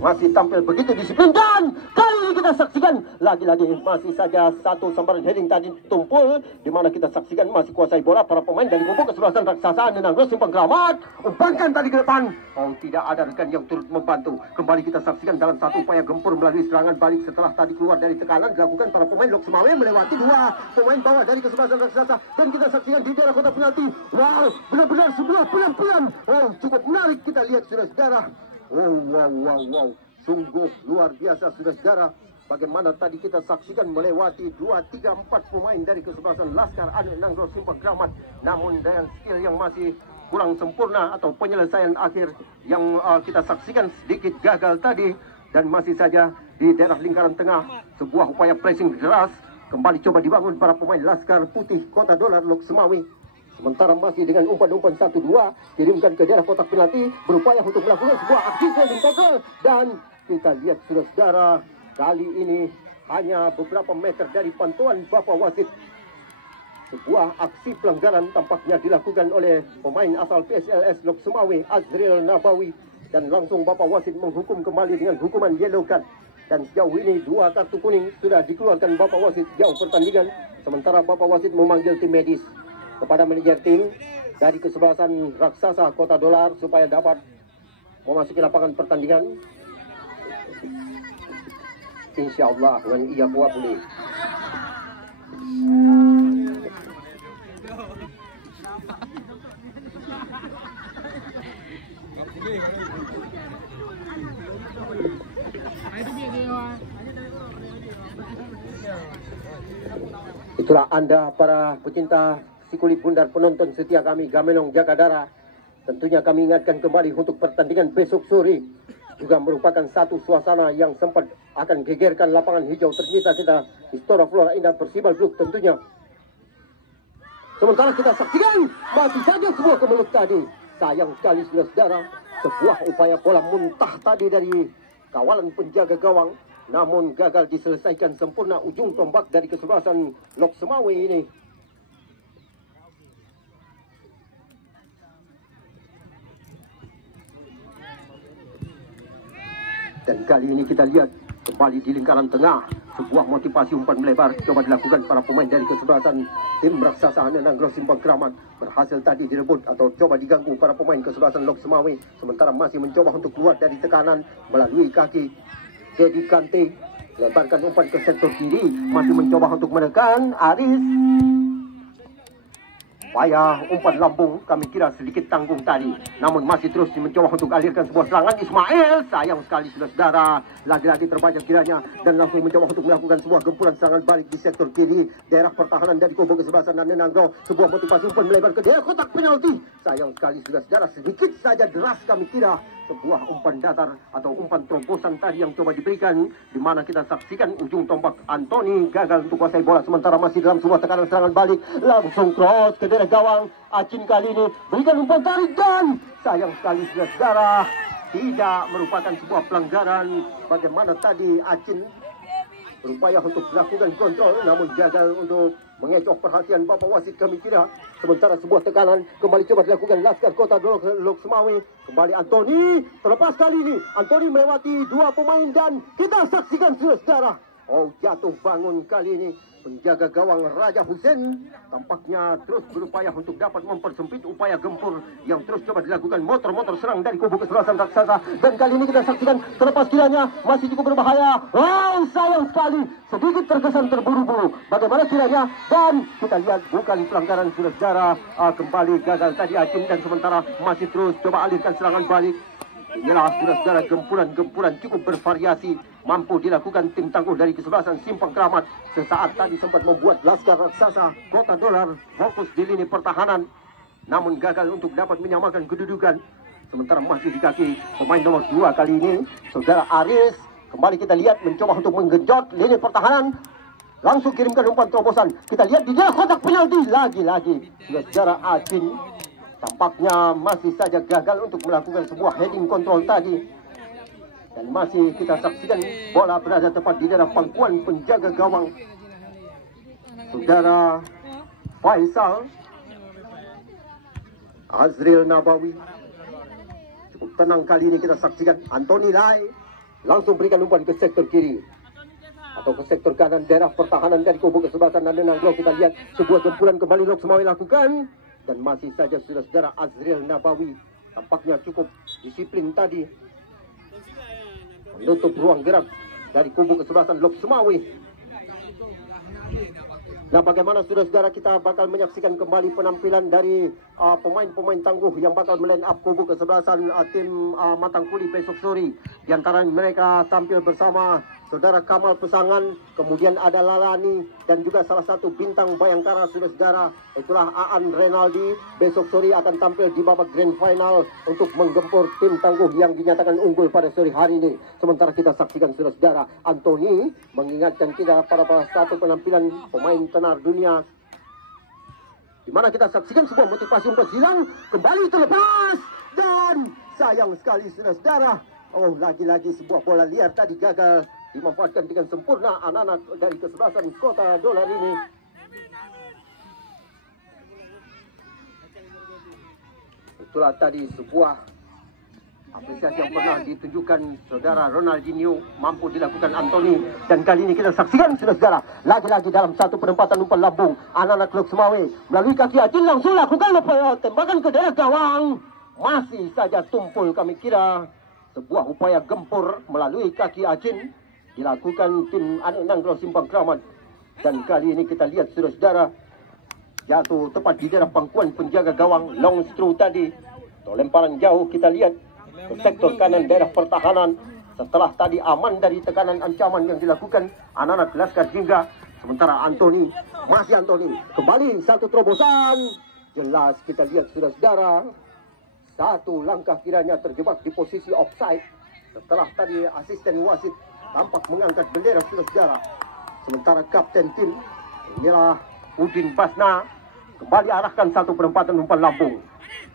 masih tampil begitu disiplin, dan kali ini kita saksikan lagi-lagi masih saja satu sambaran heading tadi tumpul, di mana kita saksikan masih kuasai bola para pemain dari kubu kesebelasan raksasa Nenangro Simpang Kramat, umpankan tadi ke depan. Oh, tidak ada rekan yang turut membantu. Kembali kita saksikan dalam satu upaya gempur melalui serangan balik setelah tadi keluar dari tekanan dilakukan para pemain Lok Semawe melewati dua pemain bawah dari kesebelasan raksasa, dan kita saksikan di daerah kotak penalti. Wow, benar-benar sebuah pelan-pelan. Oh, cukup menarik kita lihat saudara-saudara. Wow. Sungguh luar biasa saudara-saudara. Bagaimana tadi kita saksikan melewati 2, 3, 4 pemain dari kesebelasan Laskar Ade Nanggro Simpang Kramat. Namun dengan skill yang masih kurang sempurna atau penyelesaian akhir yang kita saksikan sedikit gagal tadi. Dan masih saja di daerah lingkaran tengah sebuah upaya pressing deras kembali coba dibangun para pemain Laskar Putih Kota Dolar Lok Semawe. Sementara masih dengan umpan-umpan 1-2 kirimkan ke daerah kotak penalti, berupaya untuk melakukan sebuah aksi sliding tackle, dan kita lihat saudara-saudara, kali ini hanya beberapa meter dari pantauan Bapak wasit. Sebuah aksi pelanggaran tampaknya dilakukan oleh pemain asal PSLS Lok Semawe Azril Nabawi, dan langsung Bapak wasit menghukum kembali dengan hukuman yellow card. Dan sejauh ini 2 kartu kuning sudah dikeluarkan Bapak wasit jauh pertandingan, sementara Bapak wasit memanggil tim medis kepada manajer tim dari kesebelasan raksasa Kota Dolar supaya dapat memasuki lapangan pertandingan. Insya Allah dengan ia kuat boleh. Itulah Anda para pecinta si kulit bundar, penonton setia kami Gamelong Jagadara. Tentunya kami ingatkan kembali untuk pertandingan besok sore juga merupakan satu suasana yang sempat akan gegerkan lapangan hijau ternyata kita Istora Flora Indah Persibal Blue tentunya. Sementara kita saksikan masih saja sebuah kemelut tadi. Sayang sekali saudara, sebuah upaya bola muntah tadi dari kawalan penjaga gawang, namun gagal diselesaikan sempurna ujung tombak dari kesebelasan Lok Semawe ini. Dan kali ini kita lihat kembali di lingkaran tengah sebuah motivasi umpan melebar coba dilakukan para pemain dari kesebelasan tim raksasa Nenangro Simpang Kramat. Berhasil tadi direbut atau coba diganggu para pemain kesebelasan Lok Semawe, sementara masih mencoba untuk keluar dari tekanan melalui kaki Dedi Kante. Lebarkan umpan ke sektor kiri, masih mencoba untuk menekan Aris. Upaya umpan lambung kami kira sedikit tanggung tadi, namun masih terus mencoba untuk alirkan sebuah serangan Ismail. Sayang sekali saudara, lagi-lagi terbaca kiranya, dan langsung mencoba untuk melakukan sebuah gempuran serangan balik di sektor kiri daerah pertahanan dari kubu kesebelasan dan Nenangro. Sebuah motivasi umpan melebar ke daerah kotak penalti. Sayang sekali saudara, sedikit saja deras kami kira sebuah umpan datar atau umpan terobosan tadi yang coba diberikan, di mana kita saksikan ujung tombak Anthony gagal untuk kuasai bola, sementara masih dalam sebuah tekanan serangan balik, langsung cross ke daerah gawang. Acin kali ini berikan umpan tarik, dan sayang sekali saudara, tidak merupakan sebuah pelanggaran. Bagaimana tadi Acin berupaya untuk melakukan kontrol, namun gagal untuk mengecoh perhatian Bapak wasit kami kira. Sementara sebuah tekanan kembali coba dilakukan Laskar Kota Lok Semawe. Kembali Anthony, terlepas kali ini Anthony melewati 2 pemain, dan kita saksikan saudara, oh jatuh bangun kali ini penjaga gawang Raja Hussein tampaknya terus berupaya untuk dapat mempersempit upaya gempur yang terus coba dilakukan motor-motor serang dari kubu kesebelasan raksasa. Dan kali ini kita saksikan terlepas kiranya masih cukup berbahaya. Wow, sayang sekali, sedikit terkesan terburu-buru. Bagaimana kiranya, dan kita lihat bukan pelanggaran saudara. Kembali gagal tadi Acin, dan sementara masih terus coba alirkan serangan balik. Inilah saudara-saudara gempuran-gempuran cukup bervariasi mampu dilakukan tim tangguh dari kesebelasan Simpang Kramat. Sesaat tadi sempat membuat Laskar Raksasa Kota Dolar fokus di lini pertahanan, namun gagal untuk dapat menyamakan kedudukan. Sementara masih di kaki pemain nomor 2 kali ini saudara Aris. Kembali kita lihat mencoba untuk menggenjot lini pertahanan, langsung kirimkan umpan terobosan. Kita lihat di dalam kotak penalti, lagi-lagi saudara Acin tampaknya masih saja gagal untuk melakukan sebuah heading control tadi. Dan masih kita saksikan bola berada tepat di dalam pangkuan penjaga gawang saudara Faisal Azril Nabawi. Cukup tenang kali ini kita saksikan Anthony Lai langsung berikan umpan ke sektor kiri atau ke sektor kanan daerah pertahanan dari kubu kesebelasan Alun Nanggro. Kita lihat sebuah gempuran kembali Lok Sumawe lakukan, dan masih saja saudara Azril Nabawi tampaknya cukup disiplin tadi menutup ruang gerak dari kubu kesebelasan Lok Sumawe. Nah, bagaimana saudara-saudara, kita bakal menyaksikan kembali penampilan dari pemain-pemain tangguh yang bakal meline up kubu kesebelasan tim Matang Kuli besok sore. Di antara mereka tampil bersama saudara Kamal Pesangan, kemudian ada Lalani, dan juga salah satu bintang Bayangkara saudara-saudara, itulah Aan Renaldi. Besok sore akan tampil di babak grand final untuk menggempur tim tangguh yang dinyatakan unggul pada sore hari ini. Sementara kita saksikan saudara-saudara, Anthony mengingatkan kita pada satu penampilan pemain tenar dunia, di mana kita saksikan sebuah motivasi umpan silang kembali terlepas, dan sayang sekali saudara-saudara, oh lagi-lagi sebuah bola liar tadi gagal dimanfaatkan dengan sempurna anak-anak dari kesebelasan Kota Dolar ini. Itulah tadi sebuah apresiasi yang pernah ditunjukkan saudara Ronaldinho mampu dilakukan Anthony, dan kali ini kita saksikan saudara, lagi-lagi dalam satu penempatan umpan lambung anak-anak Lok Sumawe melalui kaki Ajin langsung lakukan tembakan ke daerah gawang. Masih saja tumpul, kami kira sebuah upaya gempur melalui kaki Ajin dilakukan tim Alun Nanggro Simpang Kramat, dan kali ini kita lihat saudara, jatuh tepat di daerah pangkuan penjaga gawang. Long throw tadi atau lemparan jauh kita lihat ke sektor kanan daerah pertahanan setelah tadi aman dari tekanan ancaman yang dilakukan anak-anak Laskar Jingga. Sementara Anthony, masih Anthony, kembali satu terobosan. Jelas kita lihat saudara-saudara, satu langkah kiranya terjebak di posisi offside setelah tadi asisten wasit tampak mengangkat bendera saudara-saudara. Sementara kapten tim inilah Udin Basna kembali arahkan satu penempatan umpan lambung.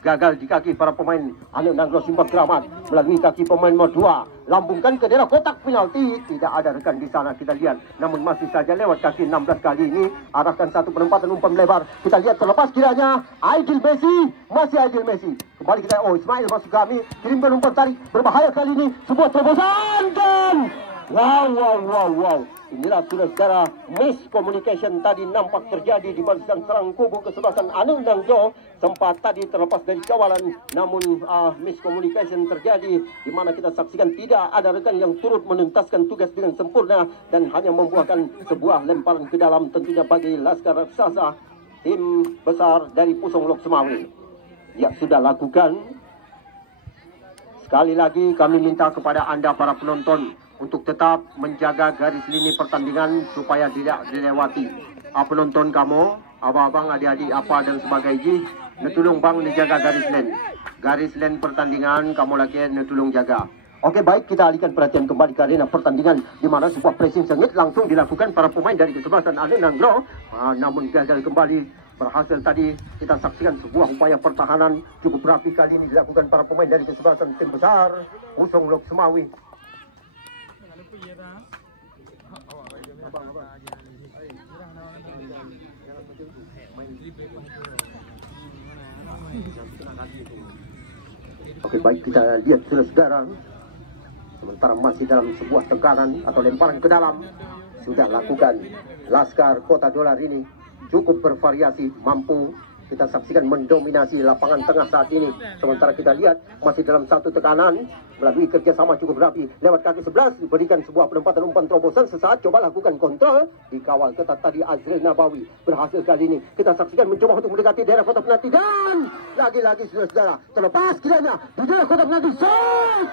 Gagal di kaki para pemain Alun Nanggro Simpang Kramat melalui kaki pemain nomor 2. Lambungkan ke daerah kotak penalti. Tidak ada rekan di sana kita lihat. Namun masih saja lewat kaki 16 kali ini. Arahkan satu penempatan umpan lebar. Kita lihat terlepas kiranya Aidil Messi. Masih Aidil Messi. Kembali kita, oh Ismail masuk kami. Kirimkan umpan tarik. Berbahaya kali ini. Sebuah terobosan dan wow. Inilah saudara-saudara, miscommunication tadi nampak terjadi di barisan serang kubu kesebelasan Alun Nanggro. Sempat tadi terlepas dari kawalan, namun miscommunication terjadi, di mana kita saksikan tidak ada rekan yang turut menuntaskan tugas dengan sempurna dan hanya membuahkan sebuah lemparan ke dalam, tentunya bagi Laskar Raksasa, tim besar dari Pusong Lok Sumawe. Ya, sudah lakukan. Sekali lagi kami minta kepada Anda para penonton untuk tetap menjaga garis lini pertandingan supaya tidak dilewati. Penonton kamu, abang-abang, adik-adik, apa dan sebagainya, netulung bang dijaga garis len pertandingan, kamu lagi netulung jaga. Oke, baik, kita alihkan perhatian kembali ke arena pertandingan, di mana sebuah pressing sengit langsung dilakukan para pemain dari kesebelasan Alun Nanggro, namun gagal kembali. Berhasil tadi kita saksikan sebuah upaya pertahanan cukup rapi kali ini dilakukan para pemain dari kesebelasan tim besar Pusong Lok Sumawe. Oke, baik, kita lihat saudara-saudara, sementara masih dalam sebuah tekanan atau lemparan ke dalam sudah lakukan Laskar Kota Dolar ini cukup bervariasi, mampu kita saksikan mendominasi lapangan tengah saat ini. Sementara kita lihat masih dalam satu tekanan melalui kerjasama cukup rapi lewat kaki 11, diberikan sebuah penempatan umpan terobosan sesaat, coba lakukan kontrol, dikawal ketat tadi Azril Nabawi. Berhasil kali ini kita saksikan mencoba untuk mendekati daerah kotak penalti, dan lagi-lagi saudara-saudara terlepas kiranya di daerah kotak penalti.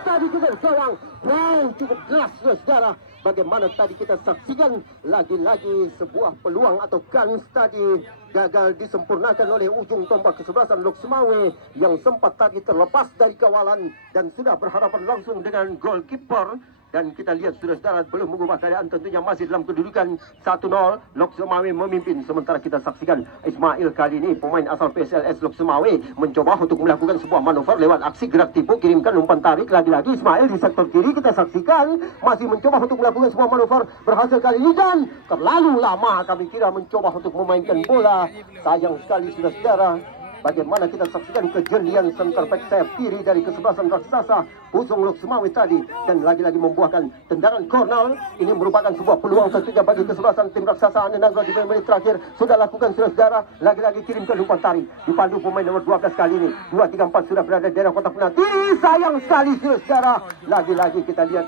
Tadi kita gawang, wow, cukup jelas saudara. Bagaimana tadi kita saksikan lagi-lagi sebuah peluang atau kans tadi gagal disempurnakan oleh ujung tombak kesebelasan Lok Sumawe yang sempat tadi terlepas dari kawalan dan sudah berhadapan langsung dengan goalkeeper. Dan kita lihat saudara-saudara belum mengubah keadaan, tentunya masih dalam kedudukan 1-0. Lok Sumawe memimpin. Sementara kita saksikan Ismail kali ini pemain asal PSLS Lok Sumawe mencoba untuk melakukan sebuah manuver lewat aksi gerak tipu, kirimkan umpan tarik. Lagi-lagi Ismail di sektor kiri kita saksikan masih mencoba untuk melakukan sebuah manuver. Berhasil kali ini dan terlalu lama kami kira mencoba untuk memainkan bola. Sayang sekali saudara-saudara. bagaimana kita saksikan kejelian center back sayap kiri dari kesebelasan raksasa Pusong Lok Sumawe tadi, dan lagi-lagi membuahkan tendangan corner. Ini merupakan sebuah peluang tentunya bagi kesebelasan tim raksasa Ane Nanggro di menit terakhir. Sudah lakukan saudara, lagi-lagi kirim ke umpan tarik, dipandu pemain nomor 12 kali ini. 2, 3, 4 sudah berada di daerah kotak penalti. Sayang sekali saudara, lagi-lagi kita lihat.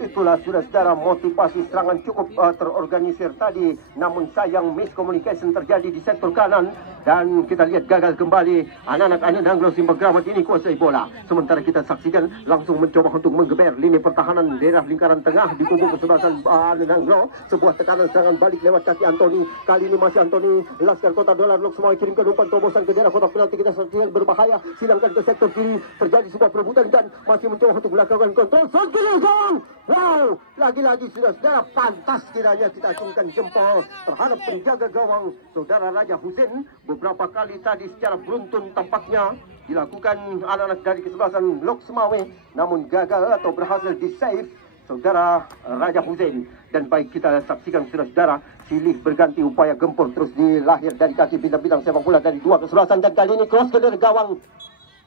Itulah saudara motivasi serangan cukup terorganisir tadi, namun sayang miscommunication terjadi di sektor kanan, dan kita lihat gagal kembali anak-anak Ane Nanggro Simbang Kramat ini kuasai bola. Sementara kita saksikan langsung mencoba untuk menggeber lini pertahanan daerah lingkaran tengah di kubu kesebelasan Ane Nanggro. Sebuah tekanan serangan balik lewat kaki Antoni. Kali ini masih Antoni, Laskar Kota Dolar Lok Sumawe kirim ke umpan terobosan ke daerah kotak penalti. Kita saksikan berbahaya, silangkan ke sektor kiri, terjadi sebuah perebutan dan masih mencoba untuk melakukan kontrol. Kiri gawang. Wow, lagi-lagi saudara pantas kiranya kita acungkan jempol terhadap penjaga gawang saudara Raja Husein. Beberapa kali tadi secara beruntun tampaknya dilakukan anak-anak dari kesebelasan Lok Sumawe, namun gagal atau berhasil di save saudara Raja Husein. Dan baik kita saksikan saudara, silih berganti upaya gempur terus dilahir dari kaki bintang-bintang sepak bola dari dua kesebelasan, dan kali ini cross ke daerah gawang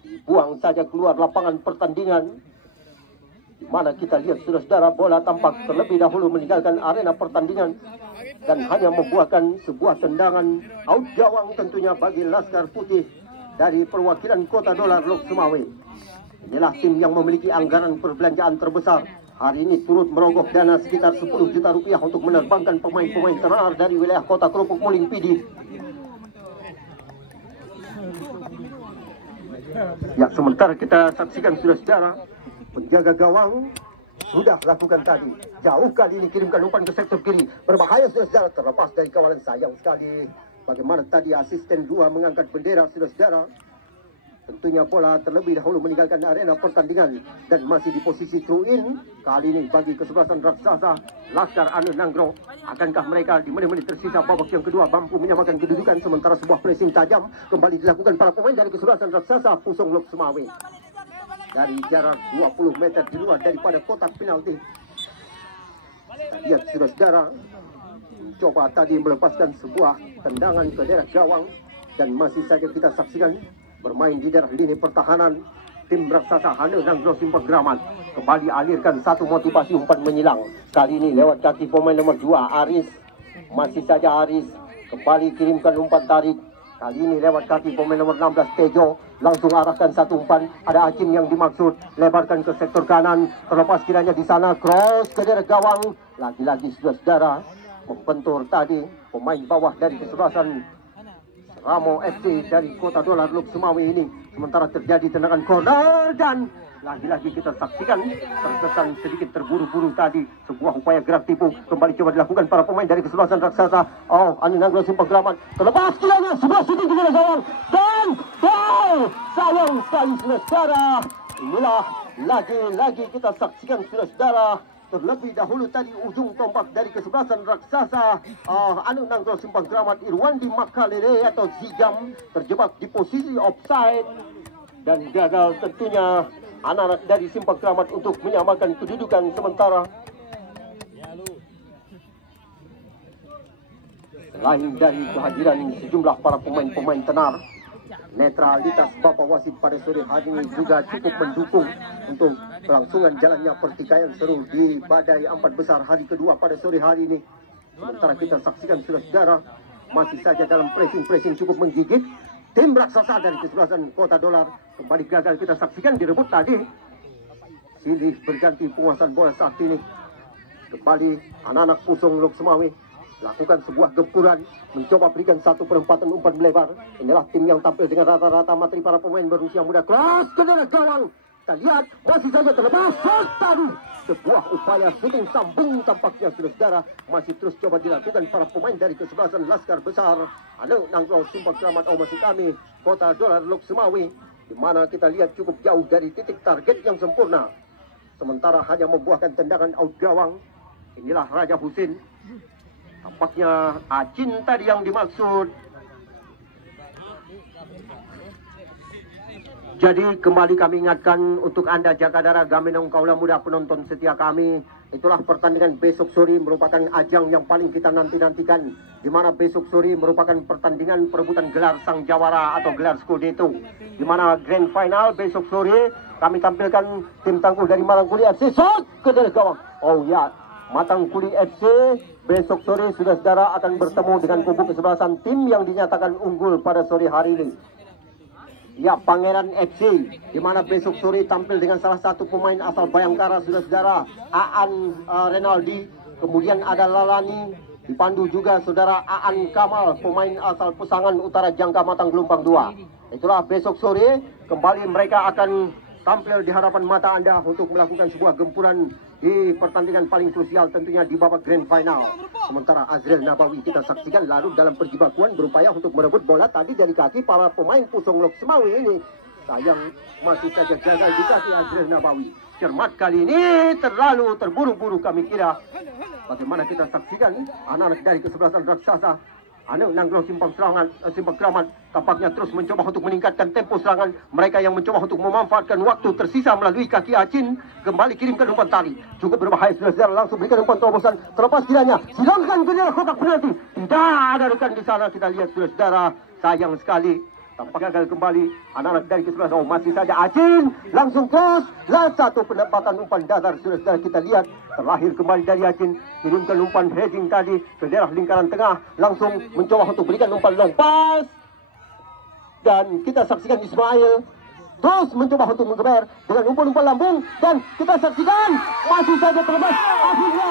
dibuang saja keluar lapangan pertandingan. Mana kita lihat saudara, bola tampak terlebih dahulu meninggalkan arena pertandingan dan hanya membuahkan sebuah tendangan out gawang tentunya bagi Laskar Putih dari perwakilan Kota Dolar Lok Sumawe. Inilah tim yang memiliki anggaran perbelanjaan terbesar. Hari ini turut merogoh dana sekitar 10 juta rupiah untuk menerbangkan pemain-pemain tenar dari wilayah Kota Kerupuk Muling Pidi. Ya, sementara kita saksikan saudara, penjaga gawang sudah lakukan tadi. Jauh kali ini kirimkan umpan ke sektor kiri. Berbahaya saudara, terlepas dari kawalan. Sayang sekali bagaimana tadi asisten 2 mengangkat bendera saudara. Tentunya bola terlebih dahulu meninggalkan arena pertandingan dan masih di posisi throw in. Kali ini bagi kesebelasan raksasa Laskar Ane Nanggro. Akankah mereka di menit-menit tersisa babak yang kedua mampu menyamakan kedudukan, sementara sebuah pressing tajam kembali dilakukan para pemain dari kesebelasan raksasa Pusong Lok Sumawe dari jarak 20 meter di luar daripada kotak penalti. Lihat saudara, coba tadi melepaskan sebuah tendangan ke daerah gawang, dan masih saja kita saksikan bermain di daerah lini pertahanan tim raksasa Ane Nanggro Simbang Kramat. Kembali alirkan satu motivasi umpan menyilang, kali ini lewat kaki pemain nomor 2 Aris. Masih saja Aris kembali kirimkan umpan tarik, kali ini lewat kaki pemain nomor 16 Tejo. Langsung arahkan satu umpan, ada Hakim yang dimaksud, lebarkan ke sektor kanan, terlepas kiranya di sana, cross ke daerah gawang. Lagi-lagi saudara membentur tadi pemain bawah dari kesebelasan Ramo FC dari Kota Dolar Lok Sumawe ini. Sementara terjadi tendangan corner dan lagi-lagi kita saksikan terkesan sedikit terburu-buru tadi. Sebuah upaya gerak tipu kembali coba dilakukan para pemain dari kesebelasan raksasa Ane Nanggro Simbang Kramat. Terlepas kiranya sebuah shooting ke daerah gawang dan sayang sekali saudara. Inilah lagi-lagi kita saksikan saudara. Terlebih dahulu tadi ujung tombak dari kesebelasan raksasa Ane Nanggro Simbang Kramat, Irwandi Makalere atau Zigam, terjebak di posisi offside dan gagal tentunya anak-anak dari Simbang Kramat untuk menyamakan kedudukan sementara. Selain dari kehadiran sejumlah para pemain-pemain tenar, netralitas Bapak Wasit pada sore hari ini juga cukup mendukung untuk kelangsungan jalannya pertikaian seru di Badai Ampat Besar hari kedua pada sore hari ini. Sementara kita saksikan saudara, masih saja dalam pressing cukup menggigit tim raksasa dari kesebelasan Kota Dolar. Kembali gagal kita saksikan direbut tadi. Silih berganti penguasaan bola saat ini. Kembali anak-anak Pusong Lok Sumawe lakukan sebuah gempuran, mencoba berikan satu perempatan umpan melebar. Inilah tim yang tampil dengan rata-rata materi para pemain berusia muda. Keras ke daerah gawang. Kita lihat masih saja terlepas tadi. Sebuah upaya shooting sambung tampaknya saudara masih terus coba dilakukan para pemain dari kesebelasan Laskar Besar Ane Nanggro Simbang Kramat maksud kami Kota Dolar Lok Sumawe, di mana kita lihat cukup jauh dari titik target yang sempurna. Sementara hanya membuahkan tendangan out gawang. Inilah Raja Husein. Tampaknya Acin tadi yang dimaksud. Jadi kembali kami ingatkan untuk Anda Jakadara Gamenong Kaula Muda penonton setia kami itulah pertandingan besok sore merupakan ajang yang paling kita nanti-nantikan, di mana besok sore merupakan pertandingan perebutan gelar Sang Jawara atau gelar Scudetto, di mana grand final besok sore kami tampilkan tim tangguh dari Matangkuli FC. Shot ke dalam gawang. Oh ya, Matangkuli FC besok sore sudah saudara akan bertemu dengan kubu kesebelasan tim yang dinyatakan unggul pada sore hari ini. Ya, Pangeran FC, di mana besok sore tampil dengan salah satu pemain asal Bayangkara, saudara-saudara, Aan Renaldi, kemudian ada Lalani, dipandu juga saudara Aan Kamal, pemain asal Pesangan Utara Jangka Matang Gelombang 2. Itulah besok sore kembali mereka akan tampil di hadapan mata Anda untuk melakukan sebuah gempuran di pertandingan paling krusial tentunya di babak grand final. Sementara Azril Nabawi kita saksikan larut dalam perjibakuan berupaya untuk merebut bola tadi dari kaki para pemain Pusong Lok Semawi ini. Sayang masih saja gagal di kaki Azril Nabawi. Cermat kali ini terlalu terburu-buru kami kira. Bagaimana kita saksikan anak-anak dari kesebelasan raksasa Anu Nanggro Simpang Keramat tampaknya terus mencoba untuk meningkatkan tempo serangan. Mereka yang mencoba untuk memanfaatkan waktu tersisa melalui kaki Acin kembali kirimkan umpan tali. Cukup berbahaya saudara, langsung berikan umpan terobosan. Terlepas kiranya silangkan ke dalam kotak penalti. Tidak ada rekan di sana, kita lihat saudara. Sayang sekali. Tampaknya gagal kembali anak-anak dari kesebelasan. Oh, masih saja Acin langsung cross. Satu pendapatan umpan dasar saudara, kita lihat terlahir kembali dari Acin, kirimkan umpan heading tadi ke daerah lingkaran tengah, langsung mencoba untuk berikan umpan long pass, dan kita saksikan Ismail terus mencoba untuk menggeber dengan umpan-umpan lambung, dan kita saksikan masih saja terlepas. Akhirnya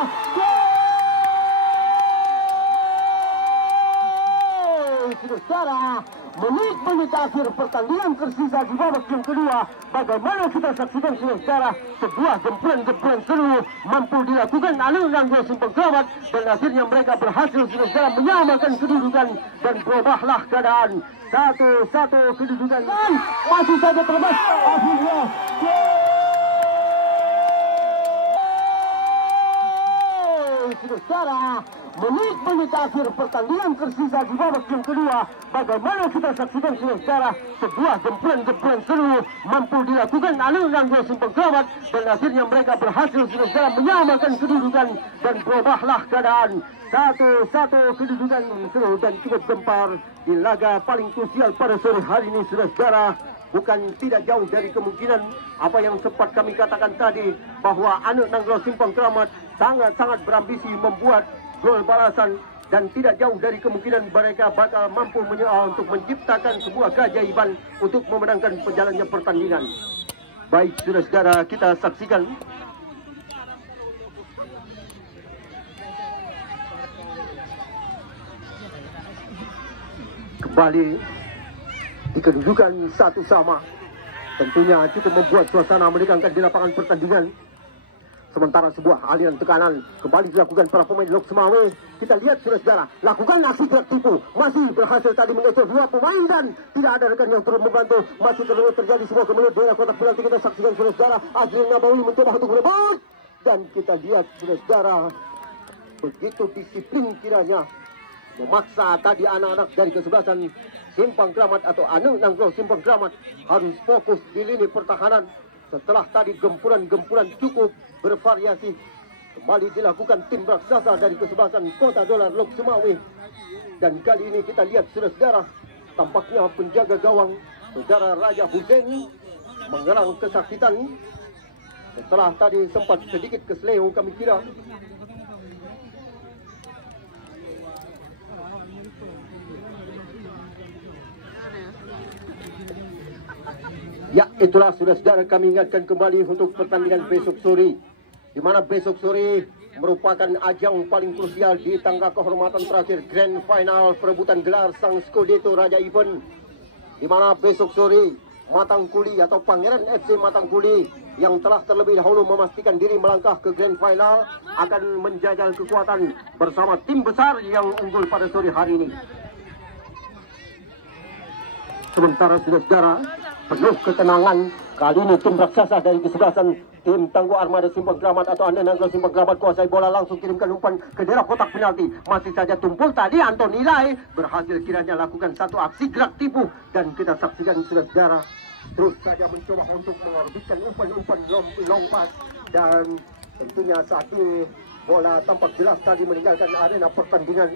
saudara, menit-menit akhir pertandingan tersisa di babak yang kedua. Bagaimana kita saksikan saudara, sebuah gempuran-gempuran seru mampu dilakukan Anu Nanggro Simpang Keramat, dan akhirnya mereka berhasil saudara menyamakan kedudukan dan berubahlah keadaan 1-1 kedudukan, dan masih saja terlepas. Akhirnya saudara, menit-menit akhir pertandingan tersisa di babak yang kedua. Bagaimana kita saksikan saudara, sebuah gempuran-gempuran seru mampu dilakukan Anu Nanggro Simpang Keramat, dan akhirnya mereka berhasil saudara menyamakan kedudukan dan berubahlah keadaan 1-1 kedudukan seru dan cukup gempar di laga paling krusial pada sore hari ini saudara. Bukan tidak jauh dari kemungkinan apa yang sempat kami katakan tadi, bahwa Anu Nanggro Simpang Keramat sangat-sangat berambisi membuat gol balasan, dan tidak jauh dari kemungkinan mereka bakal mampu untuk menciptakan sebuah keajaiban untuk memenangkan perjalannya pertandingan. Baik saudara-saudara, kita saksikan kembali di kedudukan 1-1. Tentunya cukup membuat suasana menegangkan di lapangan pertandingan. Sementara sebuah aliran tekanan kembali dilakukan para pemain Lok Semawe. Kita lihat saudara, lakukan aksi gerak tipu, masih berhasil tadi mengecoh dua pemain, dan tidak ada rekan yang turut membantu. Masih terjadi sebuah kemelut daerah kotak penalti. Kita saksikan saudara, Azril Nabawi mencoba untuk merebut, dan kita lihat saudara, begitu disiplin kiranya memaksa tadi anak-anak dari kesebelasan Simpang Keramat atau Anu Nanggro Simpang Keramat harus fokus di lini pertahanan. Setelah tadi gempuran-gempuran cukup bervariasi, kembali dilakukan tim raksasa dari kesebelasan Kota Dolar Lok Semawe. Dan kali ini kita lihat saudara, tampaknya penjaga gawang saudara Raja Hussein mengerang kesakitan setelah tadi sempat sedikit kesleo kami kira. Ya, itulah saudara-saudara, kami ingatkan kembali untuk pertandingan besok sore, di mana besok sore merupakan ajang paling krusial di tangga kehormatan terakhir grand final perebutan gelar Sang Scudetto Raja Event, di mana besok sore Matangkuli atau Pangeran FC Matangkuli yang telah terlebih dahulu memastikan diri melangkah ke grand final akan menjajal kekuatan bersama tim besar yang unggul pada sore hari ini. Sementara saudara-saudara, penuh ketenangan, kali ini tim raksasa dari kesebelasan tim tangguh Armada Simpang Keramat atau Anu Nanggro Simpang Keramat kuasai bola, langsung kirimkan umpan ke daerah kotak penalti. Masih saja tumpul tadi Anton Nilai berhasil kiranya lakukan satu aksi gerak tipu, dan kita saksikan saudara terus saja mencoba untuk mengorbitkan umpan-umpan long pass, dan Tentunya saat ini bola tampak jelas tadi meninggalkan arena pertandingan.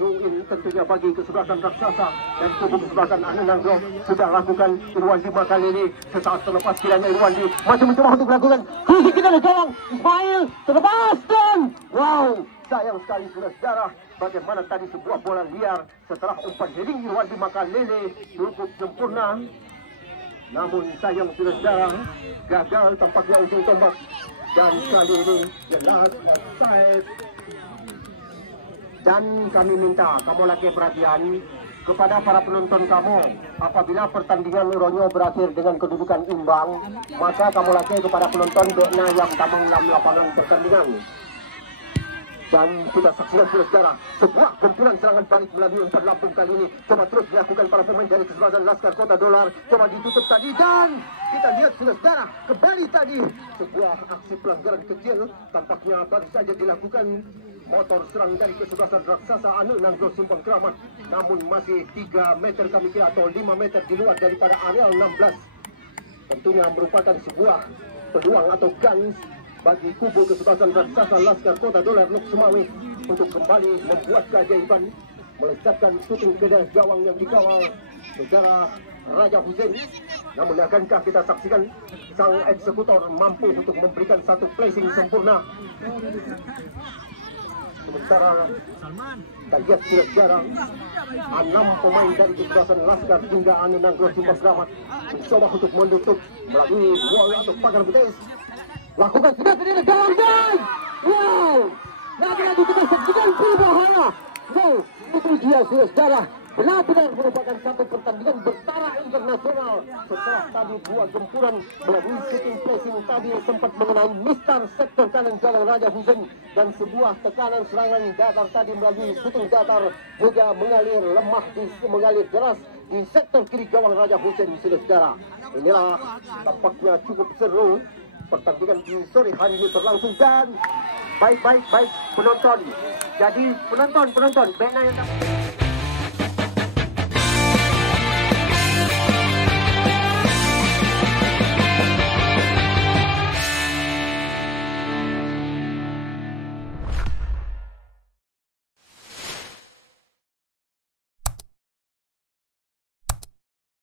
Throw in tentunya bagi kesebelasan raksasa dan kubu kesebelasan Ananangro sudah lakukan Irwandi kali ini. Sesaat terlepas kiranya Irwandi masih mencoba untuk melakukan kritik kita dari gawang. Ismail terlepas dan wow, sayang sekali saudara. Bagaimana tadi sebuah bola liar setelah umpan heading Irwandi Makalele cukup sempurna. Namun sayang saudara, gagal tampaknya ujung tombak. Dan kali ini jelas offside. Dan kami minta kamu lagi perhatian kepada para penonton kamu. Apabila pertandingan Ronyo berakhir dengan kedudukan imbang, maka kamu lagi kepada penonton dekna yang tamang dalam lapangan pertandingan. Dan kita saksikan saudara, sebuah gempuran serangan balik melalui umpan lambung kali ini. Coba terus dilakukan para pemain dari kesebelasan Laskar Kota Dolar. Coba ditutup tadi dan kita lihat saudara, kembali tadi sebuah aksi pelanggaran kecil tampaknya baru saja dilakukan. Motor serang dari kesebelasan raksasa Ananangro Simpang Keramat, namun masih 3 meter kami kira atau 5 meter di luar daripada area 16. Tentunya merupakan sebuah peluang atau kans bagi kubu kesebelasan raksasa Laskar Kota Dolar Lok Sumawe untuk kembali membuat keajaiban, melesatkan shooting ke dalam gawang yang dikawal saudara Raja Hussein. Namun akankah kita saksikan sang eksekutor mampu untuk memberikan satu placing sempurna? Sementara kita lihat saudara, 6 pemain dari kesebelasan Laskar hingga Ananangro Simpang Keramat mencoba untuk menutup melalui wall atau pagar betis. Lakukan sudah sendiri gawang dan wow, lagi-lagi kita saksikan berbahaya. Wow, itu dia saudara, benar-benar merupakan satu pertandingan bertaraf internasional. Setelah tadi 2 gempuran melalui shooting placing tadi sempat mengenai Mister sektor kanan jalan Raja Hussein, dan sebuah tekanan serangan datar tadi melalui shooting datar juga mengalir lemah, mengalir deras di sektor kiri gawang Raja Hussein saudara. Inilah tampaknya cukup seru pertandingan di sore hari ini berlangsung. Dan baik penonton. Jadi penonton bena yang